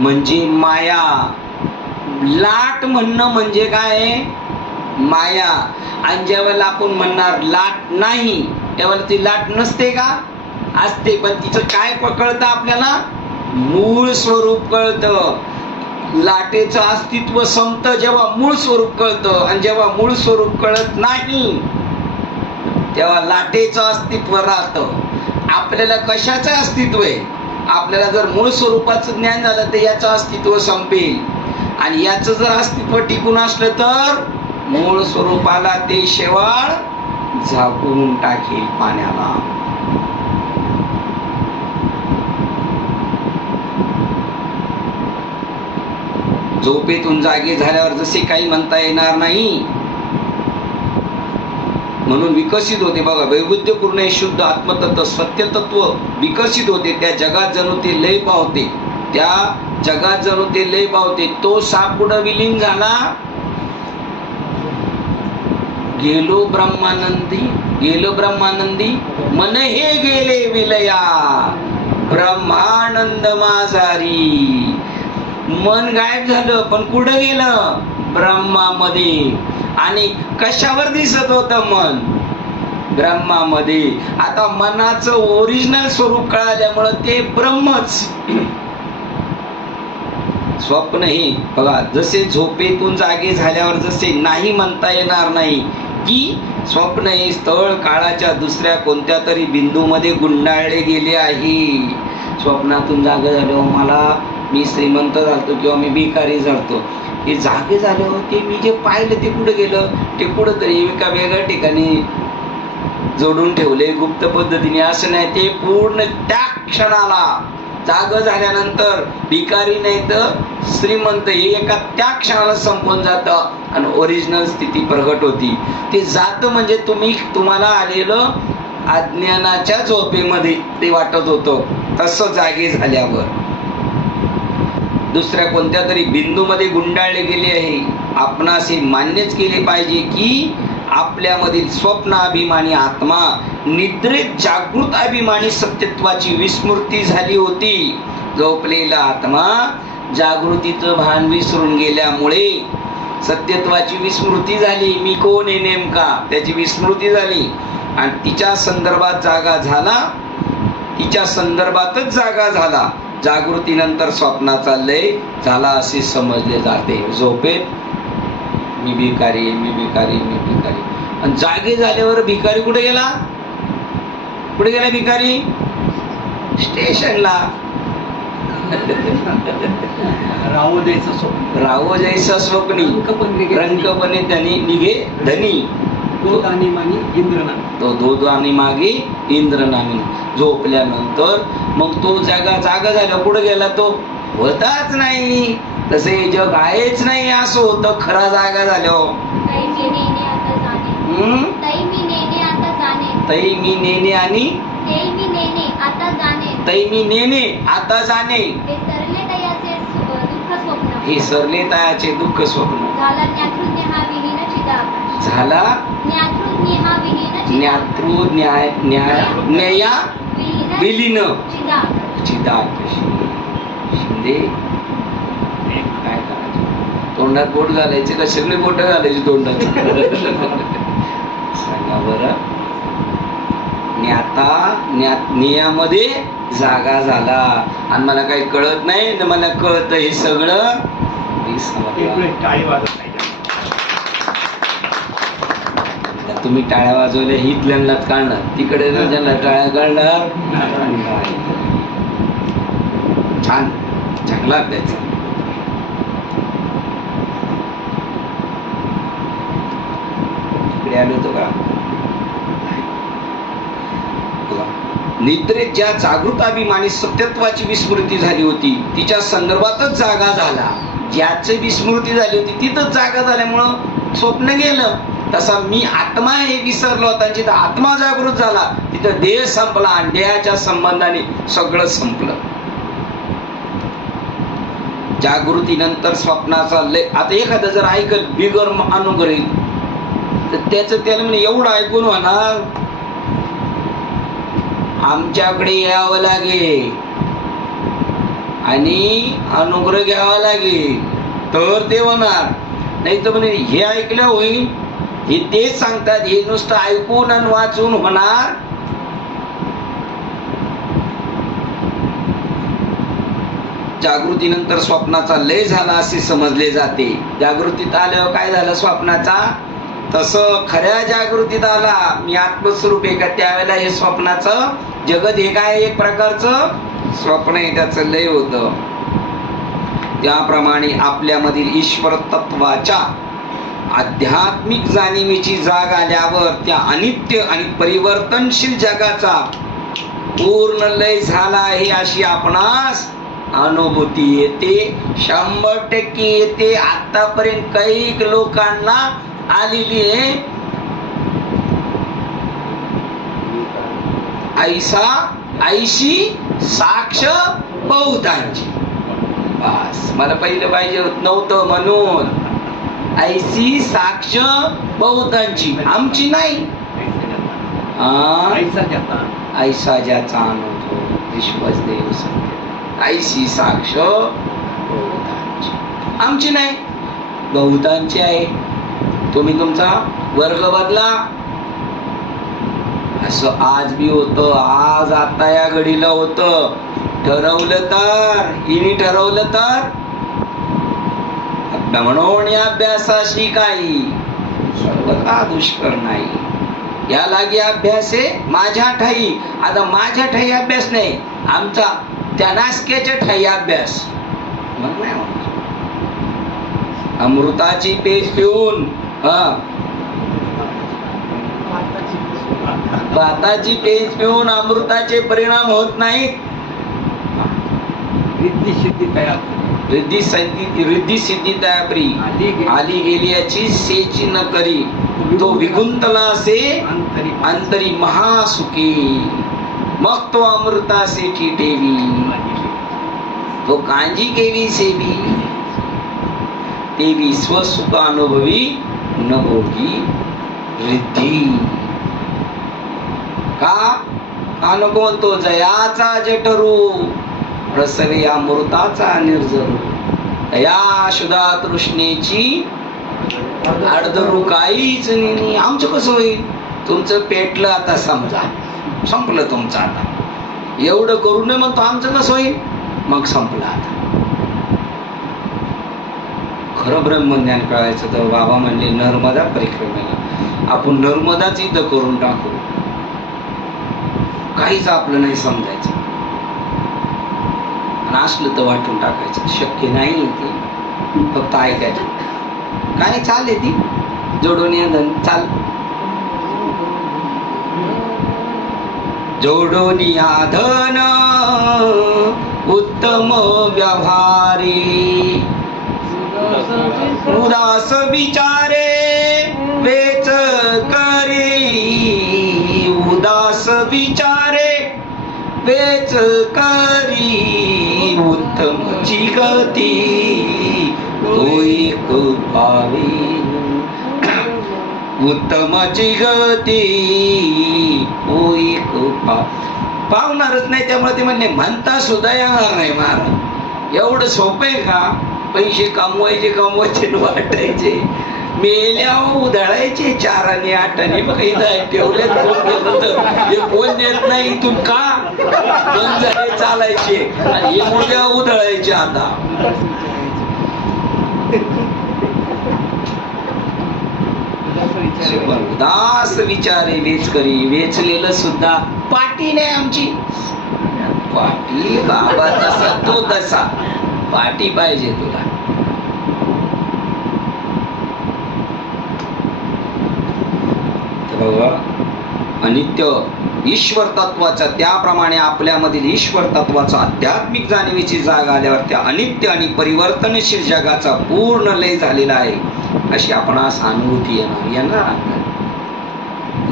म्हणजे माया. लाट म्हणणं म्हणजे काय, माया. आणि ज्यावेळेला आपण म्हणणार लाट नाही त्यावेळेला ती लाट नसते का, असते. पण तिचं काय कळतं आपल्याला, मूळ स्वरूप कळतं. लाटेचं अस्तित्व संपतं जेव्हा मूळ स्वरूप कळतं, आणि जेव्हा मूळ स्वरूप कळत नाही तेव्हा लाटेचं अस्तित्व राहतं. आपल्याला कशाचं अस्तित्व आहे, आपल्याला जर मूळ स्वरूपाचं ज्ञान झालं तर याचं अस्तित्व संपेल, आणि याचं जर अस्तित्व टिकून असलं तर मूळ स्वरूपाला ते शेवाळ झाकून टाकेल पाण्याला. झोपेतून जागे झाल्यावर जसे काही म्हणता येणार नाही म्हणून विकसित होते. बघा, वैविध्यपूर्ण हे शुद्ध आत्मतत्व, सत्यतत्व विकसित होते त्या जगात जणू ते लय पावते. त्या जगात जणू ते लय पावते. तो साप कुठं विलीन झाला, गेलो ब्रह्मानंदी. गेलो ब्रह्मानंदी मन हे गेले विलया, ब्रह्मानंद माझारी. मन गायब झालं पण कुठं गेलं, ब्रह्मामध्ये. आणि कशावर दिसत होतं मन, ब्रह्मामध्ये. आता मनाचं ओरिजिनल स्वरूप कळाल्यामुळं ते ब्रह्मच. स्वप्न हे बघा, जसे झोपेतून जागे झाल्यावर जसे नाही म्हणता येणार नाही की स्वप्न हे स्थळ काळाच्या दुसऱ्या कोणत्या तरी बिंदूमध्ये गुंडाळले गेले आहे. स्वप्नातून जागे झाल्यावर मला मी श्रीमंत झालतो किंवा मी भिकारी झालतो, हे जागे झाल्यावर ते मी जे पाहिलं ते कुठं गेलं, ते कुठं तरी एका वेगळ्या ठिकाणी जोडून ठेवले गुप्त पद्धतीने. असं नाही, ते पूर्ण त्या क्षणाला जाग झाल्यानंतर भिकारी नाही तर श्रीमंत हे एका त्या क्षणाला संपून जातं आणि ओरिजिनल स्थिती प्रगट होती. ते जातं म्हणजे तुम्हाला आलेलं अज्ञानाच्या झोपेमध्ये ते वाटत होतं, तसं जागे झाल्यावर दुसऱ्या कोणत्या तरी बिंदूमध्ये गुंडाळले गेले आहे. आपणास हे मान्यच केले पाहिजे की आपल्यामधील स्वप्न अभिमानी आत्मा निद्रेत जागृत अभिमानी सत्यत्वाची विस्मृती झाली होती. झोपलेला आत्मा जागृतीचं भान विसरून गेल्यामुळे सत्यत्वाची विस्मृती झाली. मी कोण आहे नेमका त्याची विस्मृती झाली आणि तिच्या संदर्भात जागा झाला, तिच्या संदर्भातच जागा झाला. जागृतीनंतर स्वप्नाचा लय झाला असे समजले जाते. झोपेत मी भिकारी, मी भिकारी, मी भिकारी. आणि जागे झाल्यावर भिकारी कुठे गेला? कुठे गेला भिकारी? स्टेशनला. राहो जैसा स्वप्न, राहो जैसा स्वप्नी रंकपणे त्यांनी निघे धनी. तो दानी मानी इंद्रनामी. तो दो आणि मागे इंद्रनामी. झोपल्यानंतर मग तो जागा झाला. कुठे गेला? तो होताच नाही, तसे जग आहेच नाही असं होतं खरा जागा झाल्यावर. तै मी नेणे आणि तै मी नेणे आता जाणे. हे सरले तयाचे दुःख स्वप्न झाला. ज्ञाया विलीन चिदाकाश. शिंदे काय करायचं? तोंडात बोट घालायचे का सगळे बोट घालायची तोंडात? सांगा बरं. ज्ञामध्ये जागा झाला आणि मला काही कळत नाही ना मला कळत हे सगळं. तुम्ही टाळ्या वाजवल्या हितल्यांनाच काढणार, तिकडे ज्यांना टाळ्या काढणार. छान चांगला अभ्यास. इकडे आलो होतो का? निद्रेत ज्या जागृताभिमानी सत्यत्वाची विस्मृती झाली होती तिच्या संदर्भातच जागा झाला. ज्याची विस्मृती झाली होती तिथंच जागा झाल्यामुळं स्वप्न गेलं. तसा मी आत्मा हे विसरलो होता, जिथं आत्मा जागृत झाला तिथं देह संपला आणि देहाच्या संबंधाने सगळं संपलं. जागृतीनंतर स्वप्नाचा लय. आता एखादं जर ऐकत बिगर अनुग्रहित तर त्याचं त्याला म्हणजे एवढं ऐकून होणार आमच्याकडे यावं लागेल आणि अनुग्रह घ्यावा लागेल तर ते होणार. नाही तर म्हणे हे ऐकलं होईल, हे तेच सांगतात, हे नुसतं ऐकून आणि वाचून होणार. जागृतीनंतर स्वप्नाचा लय झाला असे समजले जाते. जागृतीत आल्यावर काय झालं स्वप्नाचा? तसं खऱ्या जागृतीत आला मी आत्मस्वरूप आहे का त्यावेळेला हे स्वप्नाचं जगत हे काय एक प्रकारचं स्वप्न आहे, त्याचं लय होतं. त्याप्रमाणे आपल्यामधील ईश्वर तत्वाच्या आध्यात्मिक जाणीवेची जाग आल्यावर त्या अनित्य आणि परिवर्तनशील जगाचा पूर्ण लय झाला आहे अशी आपणास अनुभूती येते. 100% येते. आतापर्यंत काही लोकांना आलेली आहे. ऐशी साक्ष बहुतांची. बस मला पहिलं पाहिजे नव्हतं म्हणून. ऐशी साक्ष बहुतांची, आमची नाही. ऐसा ज्याचा अनुभव विश्वदेव संत. ऐशी साक्ष बहुतांची, आमची नाही, बहुतांची आहे. तुम्ही तुमचा वर्ग बदला. असं आज बी होतं, आज आता या घडीला होतं. ठरवलं तर हिने ठरवलं तर म्हणून या अभ्यासाशी काही सर्वथा दुष्कर नाही. या लागी अभ्यास आहे माझ्या ठाई. आता माझ्या ठाई अभ्यास नाही, आमचा त्या नासक्याच्या ठाई अभ्यास. मग नाही अमृताची पेज पिऊन भाताची पेज पिऊन अमृताचे परिणाम होत नाहीत. रिद्धी सिद्धी तयापरी आली गेली याची सेची न करी. तो विकुंतला से अंतरी महासुखी. मग तो अमृता से ठेवी तो कांजी केवी सेवी. तेवी स्वसुख अनुभवी न भोगी रिद्धी. का अनुभव तो जयाचा जठरू. प्रसवे अमृताचा निर्जरू, या शुदा तृष्णेची अर्धरू काहीच नाही. आमचं कसं होईल? तुमचं पेटलं आता, समजा संपलं तुमचं आता. एवढं करू नये मग तो आमचं कसं होईल? मग संपलं आता. खरं ब्रह्मज्ञान कळायचं तर बाबा म्हणले नर्मदा परिक्रमेला आपण नर्मदाच इथं करून टाकू, काहीच आपलं नाही समजायचं. आणि असलं तर वाटून टाकायचं. शक्य नाही ते, फक्त ऐकायचं. काय चाल ती जोडून धन चाल, जोडून धन उत्तम व्यवहारी, उदास विचारे वेच करी, उदास विचारे वेच करी, उत्तम ची गती तो एक पावे, उत्तमाची गती तो एक पावणारच नाही. त्यामुळे ते म्हणले म्हणता सुद्धा येणार नाही महाराज. एवढं सोपं आहे का? पैसे कमवायचे वाटायचे, मेल्या उधळायचे 4 आणि 8 आणि मग ठेवले. हे कोण देत नाही इथून का? बंद झाले चालायचे आणि हे मुल्या उधळायचे. आता उदास विचारे वेच करी, वेचलेलं सुद्धा पाटी नाही आमची. पाटी बाबा जसा तो तसा, पाटी पाहिजे तुला. अनित्य ईश्वर तत्वाचा, त्याप्रमाणे आपल्यामधील ईश्वर तत्वाचा आध्यात्मिक जाणीवेची जाग आल्यावर त्या अनित्य आणि परिवर्तनशील जगाचा पूर्ण लय झालेला आहे अशी आपणास अनुभूती येणार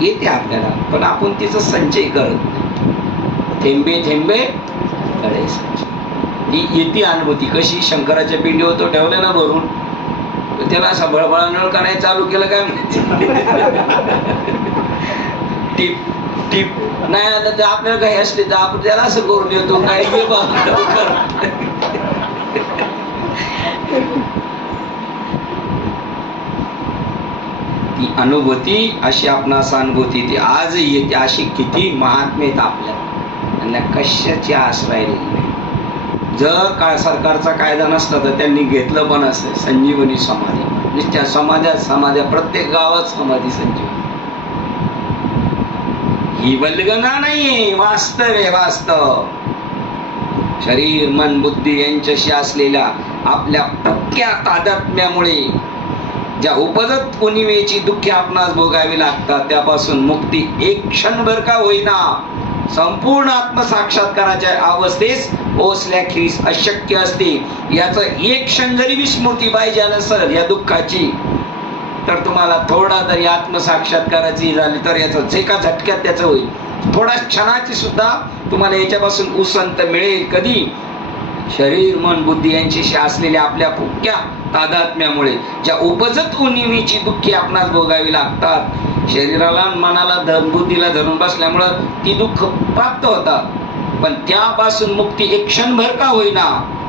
येते आपल्याला. पण आपण तिचा संचय करत नाही. थेंबे थेंबे तळे संचय. ही येते अनुभूती. कशी? शंकराच्या पिंडीवर तो ठेवलं ना भरून, त्याला असा बळबळानळ करायला चालू केलं काय टिप टिप नाही आता ते आपल्याला काही असले तर आपण त्याला असं करून येतो काय ती अनुभूती अशी आपणास अनुभूती ती आज येते. अशी किती महात्मेत आपल्या कशाची आस राहिलेली नाही. जर काय सरकारचा कायदा नसता तर त्यांनी घेतलं पण असं संजीवनी समाधी. नुसत्या समाध्या प्रत्येक गावात समाधी संजीवनी. ही वल्गना नाहीये, वास्तव आहे. वास्तव शरीर मन बुद्धी यांच्याशी असलेल्या आपल्या पक्क्या तादात्म्यामुळे ज्या उपजत उणिवेची दुःखे आपणास भोगावी लागतात त्यापासून मुक्ती एक क्षणभर का होईना संपूर्ण आत्मसाक्षात्काराच्या अवस्थेस पोहोचल्याखेरीज अशक्य असते. याचं एक क्षण जरी विस्मृती पाहिजे नसेल या दुःखाची तर तुम्हाला थोडा जरी आत्मसाक्षात्काराची झाली तर याचं एका झटक्यात त्याचं होईल. थोडा क्षणाची सुद्धा तुम्हाला याच्यापासून उसंत मिळेल. कधी? शरीर मन बुद्धी यांच्याशी असलेल्या आपल्या पुक्या तादात्म्यामुळे ज्या उपजत उणिवेची दुःखी आपणास भोगावी लागतात. शरीराला मनाला बुद्धीला धरून बसल्यामुळं ती दुःख प्राप्त होतात. पण त्यापासून मुक्ती एक क्षणभर का होईना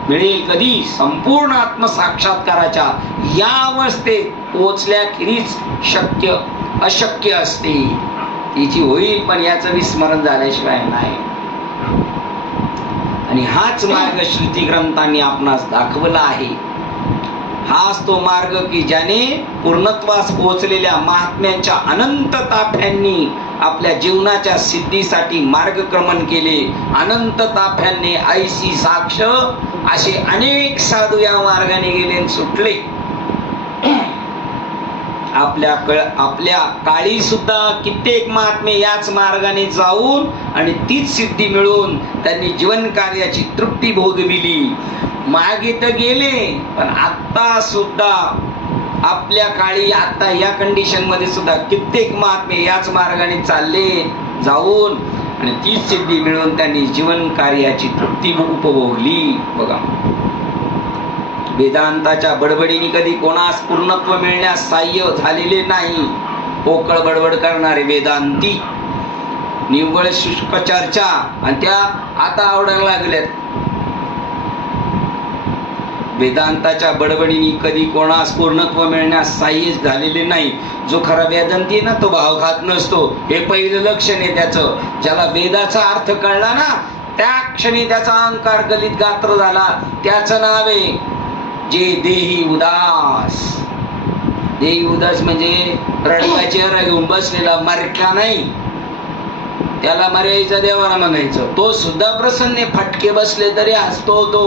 मिळेल. कधी? संपूर्ण आत्मसाक्षात्काराच्या या अवस्थेत पोहोचल्याखेरीज शक्य अशक्य असते. तिची होईल पण याचं विस्मरण झाल्याशिवाय नाही. आणि हाच मार्ग श्रुती ग्रंथांनी आपणास दाखवला आहे. हाच तो मार्ग की ज्याने पूर्णत्वास पोहोचलेल्या महात्म्यांच्या अनंत ताफ्यांनी आपल्या जीवनाच्या सिद्धीसाठी मार्गक्रमण केले. अनंत ताफ्यांनी ऐशी साक्ष असे अनेक साधू या मार्गाने गेले सुटले. आपल्या काळी सुद्धा कित्येक महात्मे याच मार्गाने जाऊन आणि तीच सिद्धी मिळवून त्यांनी जीवन कार्याची तृप्ती भोगविली. मागे तर गेले पण आता सुद्धा आपल्या काळी आता या कंडिशन मध्ये सुद्धा कित्येक महात्मे याच मार्गाने चालले जाऊन आणि तीच सिद्धी मिळवून त्यांनी जीवन कार्याची तृप्ती उपभोगली. बघा, वेदांताच्या बडबडीने कधी कोणास पूर्णत्व मिळण्यास सहाय्य झालेले नाही. पोकळ बडबड करणारे वेदांती, निव्वळ शुष्क चर्चा आणि त्या आता आवडायला लागल्यात. वेदांताच्या बडबडीने कधी कोणास पूर्णत्व मिळण्यास साह्य झालेले नाही. जो खरा वेदांती आहे ना तो भाव खात नसतो. हे पहिलं लक्षण आहे त्याचं. ज्याला वेदाचा अर्थ कळला ना त्या क्षणी त्याचा अहंकार गलित गात्र झाला. त्याचं नाव आहे जे देही उदास. देही उदास म्हणजे रडका चेहरा घेऊन बसलेला मरका नाही, त्याला मर्यादेचा देवाला म्हणायचं. तो सुद्धा प्रसन्न, फटके बसले तरी हसतो तो.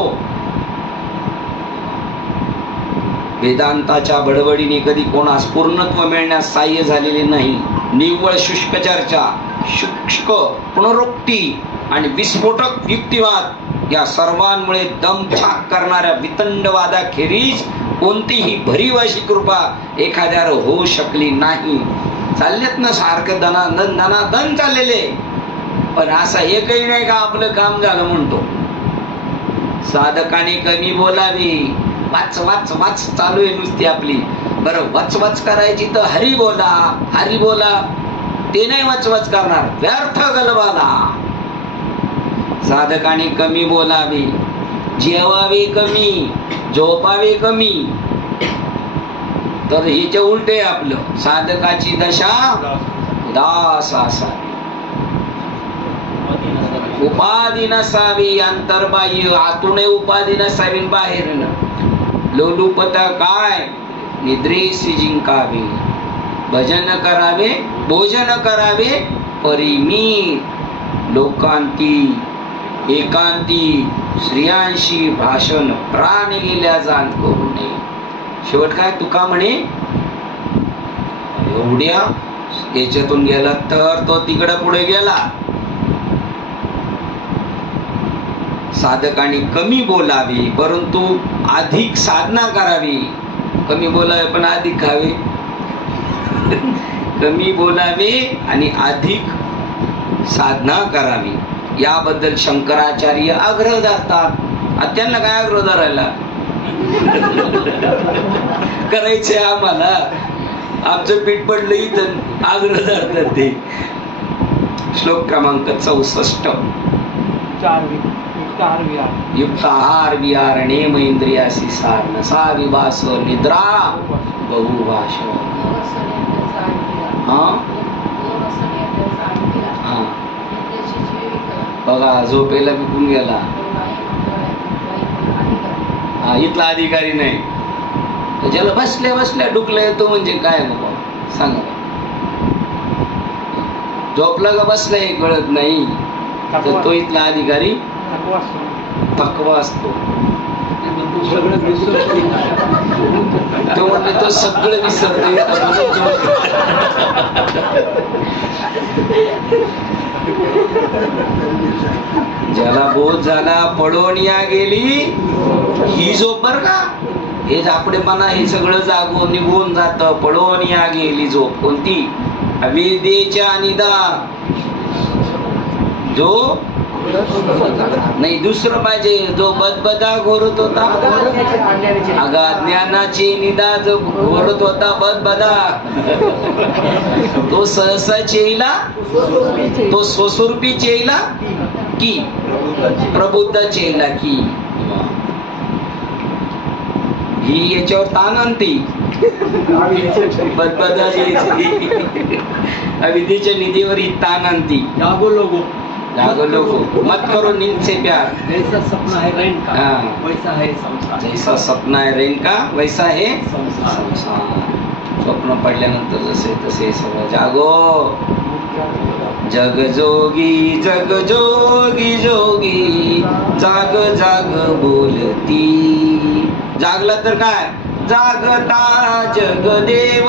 वेदांताच्या बडबडीने कधी कोणास पूर्णत्व मिळण्यास साह्य झालेले नाही. निव्वळ शुष्क चर्चा, शुष्क पुनरुक्ती आणि विस्फोटक युक्तिवाद या सर्वांमुळे दमछाक करणाऱ्या वितंडवादाखेरीज कोणतीही भरीव अशी कृपा एखाद्यावर होऊ शकली नाही. चाललेत ना सारखं दनादन चाललेले, पण असं एकही नाही का आपलं काम झालं म्हणतो. साधकाने कमी बोलावी, वाच वाच वाच चालू आहे नुसती आपली. बरं वच वच करायची तर हरी बोला, हरी बोला. ते नाही वच वच करणार, व्यर्थ गलबाला. साधकाने कमी बोलावे, जेवावे कमी, झोपावे कमी. तर हिचे उलटे आपलं. साधकाची दशा उदास असावी, उपाधी नसावी. अंतर्बाह्य आतून उपाधी नसावी, बाहेर लोलुपता काय निद्रेसी जिंकावे. भजन करावे, भोजन करावे परिमी. लोकांती एकांती स्त्रियांशी भाषण प्राण गेल्या जाण करू नये. शेवट काय तुका म्हणे, एवढ्या याच्यातून गेला तर तो तिकडे पुढे गेला. साधकाने कमी बोलावे परंतु अधिक साधना करावी. कमी बोलावे पण अधिक खावे. कमी बोलावे आणि अधिक साधना करावी याबद्दल शंकराचार्य आग्रह धरतात. त्यांना काय आग्रह धरायला करायचे आम्हाला, आमचं पीठ पडलं इथं आग्रह धरतात ते. श्लोक क्रमांक 64. युक्त आहार विहार नेम इंद्रियासी सार नसा विवास निद्रा बहुभाष. बघा झोपेला विकून गेला. इथला अधिकारी नाही. ज्याला बसल्या बसल्या डुकला येतो म्हणजे काय बाबा सांगा. झोपला का बसला हे कळत नाही तर तो इथला अधिकारी थकवा असतो. तो म्हणले तो सगळं विसरते. ज्याला बोध झाला पळून या गेली ही झोप. बर का हे झापडेपणा हे सगळं जागून निघून जात. पळून या गेली झोप कोणती, अविद्येच्या निदा. जो नाही दुसरं पाहिजे, जो बदबदा घोरत होता. अगं ज्ञानाची निदा जो घोरत होता बदबदा, तो सहसा चेला, तो स्वस्वरूपी चेला की प्रबुद्ध चेला की. ही याच्यावर ताण आणते बदबदा अविद्येच्या निधीवर ही ताण आणती. जागो लोगो मत करो नींद से प्यार. जैसा सपना है रैन का वैसा है संसार. जैसा सपना है रैन का वैसा है संसार. स्वप्न पडल्यानंतर जसे तसे सगळं जागो. जग जोगी जग जोगी जोगी जाग जाग बोलती. जागला तर काय, जागता जगदेव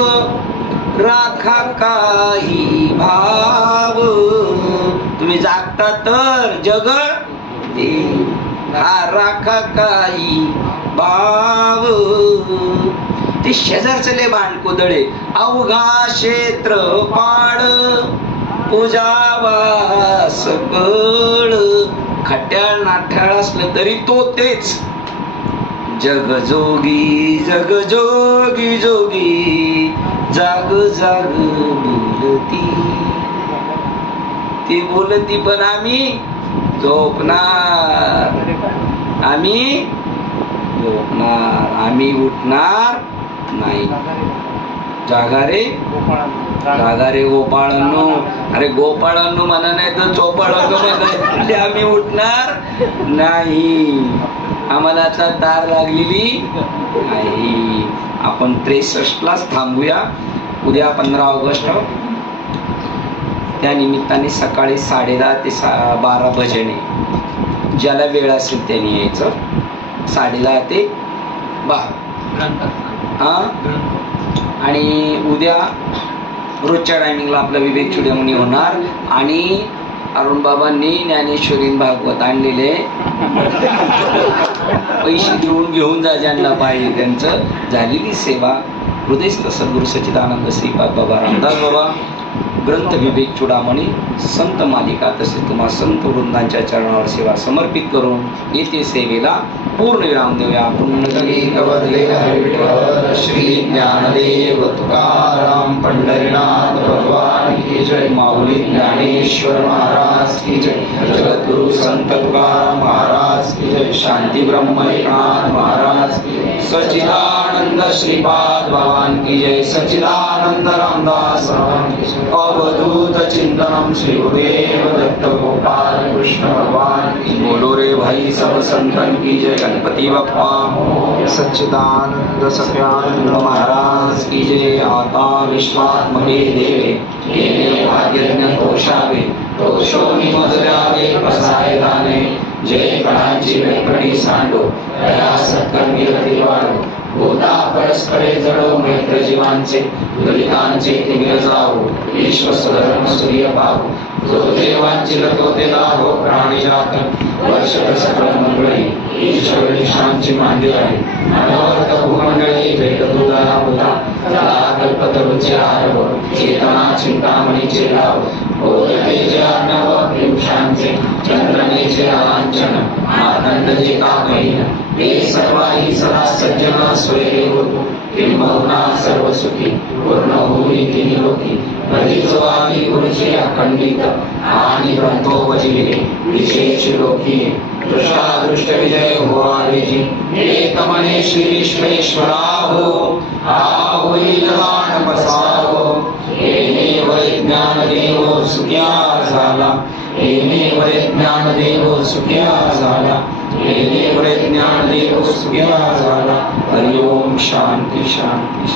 राखा काही भाव. तुम्ही जागता तर जग राखा काही भाव. ते शेजारचले भांड कोदळे अवघा क्षेत्र पाड पूजावा सकळ. खट्याळ नाठ्याळ असलं तरी तो तेच. जग जोगी जोगी जाग जाग बोलती. ती बोलती पण आम्ही झोपणार. आम्ही झोपणार, आम्ही उठणार नाही. जागारे जागारे गोपाळांनो. अरे गोपाळांनो म्हणा नाही तर चोपाळांनो म्हणा, आम्ही उठणार नाही. आम्हाला आता तार लागलेली नाही. आपण 63लाच थांबूया. उद्या 15 ऑगस्ट, त्या निमित्ताने सकाळी 10:30 ते 12 भजने. ज्याला वेळ असेल त्याने यायचं. 10:30 ते 12. हा, आणि उद्या रोजच्या टायमिंगला आपला विवेक चुडामणी होणार. आणि अरुण बाबांनी ज्ञानेश्वरी भागवत आणलेले पैसे देऊन घेऊन जा ज्यांना पाहिजे त्यांचं. झालेली सेवा. हृदयस्थ सद्गुरू सच्चिदानंद श्रीपाद बाबा रामदास बाबा, ग्रंथ विवेक चुडामणी, संत मालिका, तसेच तुम्हा संत वृंदांच्या चरणावर सेवा समर्पित करून येथे सेवेला पूर्ण विराम देऊया. श्री ज्ञानदेव तुकाराम पंढरीनाथ भगवान की जय. माऊली ज्ञानेश्वर महाराज की जय. जगद्गुरु संत तुकाराम महाराज की जय. शांती ब्रह्म एकनाथ महाराज की जय. सच्चिदानंद श्रीपाद भगवान की जय. सच्चिदानंद रामदास भगवान की जय. अवधूत चिंतनम श्री गुरुदेव दत्त गोपाल कृष्ण भगवान की जय. बोलो रे भाई सब संतन की जय. गणपति बप्पा सच्चिदानंद सत्यानंद महाराज की जय. आता विश्वात्मके देवे येणे भाग्यज्ञ तोषावे, तोषोनी मजल्यावे पसाय दाने. जय गणांची वेळकणी सांडो, दया सत्कर्मी रती वाढो. होता परस्परे जडो मैत्र जीवांचे, दलितांचे तिमिर जावो. विश्व स्वधर्म सूर्य पावो, जो देवांची लतवते लाभो. प्राणी जात वर्षभर सकळ मंगळी, ईश्वर निशांची मांडी आहे. अनवर्त भूमंडळी भेट दुधाला होता, कल्पतरूचे आरव. चेतना चिंतामणीचे लाव, बोधतेचे अर्णव. पियुषांचे चंद्रनेचे लांछन, मार्तंडचे कामहीन. हे सर्वाही सदा सज्जन स्वैरे होतो, किंबहुना सर्व सुखी पूर्ण होई तिनी लोकी. प्रतिजवानी गुरुचे अखंडित आणि ग्रंथोपजीविते विशेष लोकी. दृष्टादृष्ट विजय होवावेजी, एक मने श्री विश्वेश्वरा हो. होईल दान बसावो, येणे वै ज्ञानदेव सुख्या झाला. येणे वै ज्ञानदेव सुख्या झाला. येणे वै ज्ञानदेव सुख्या झाला. हरि ओम. शांती शांती.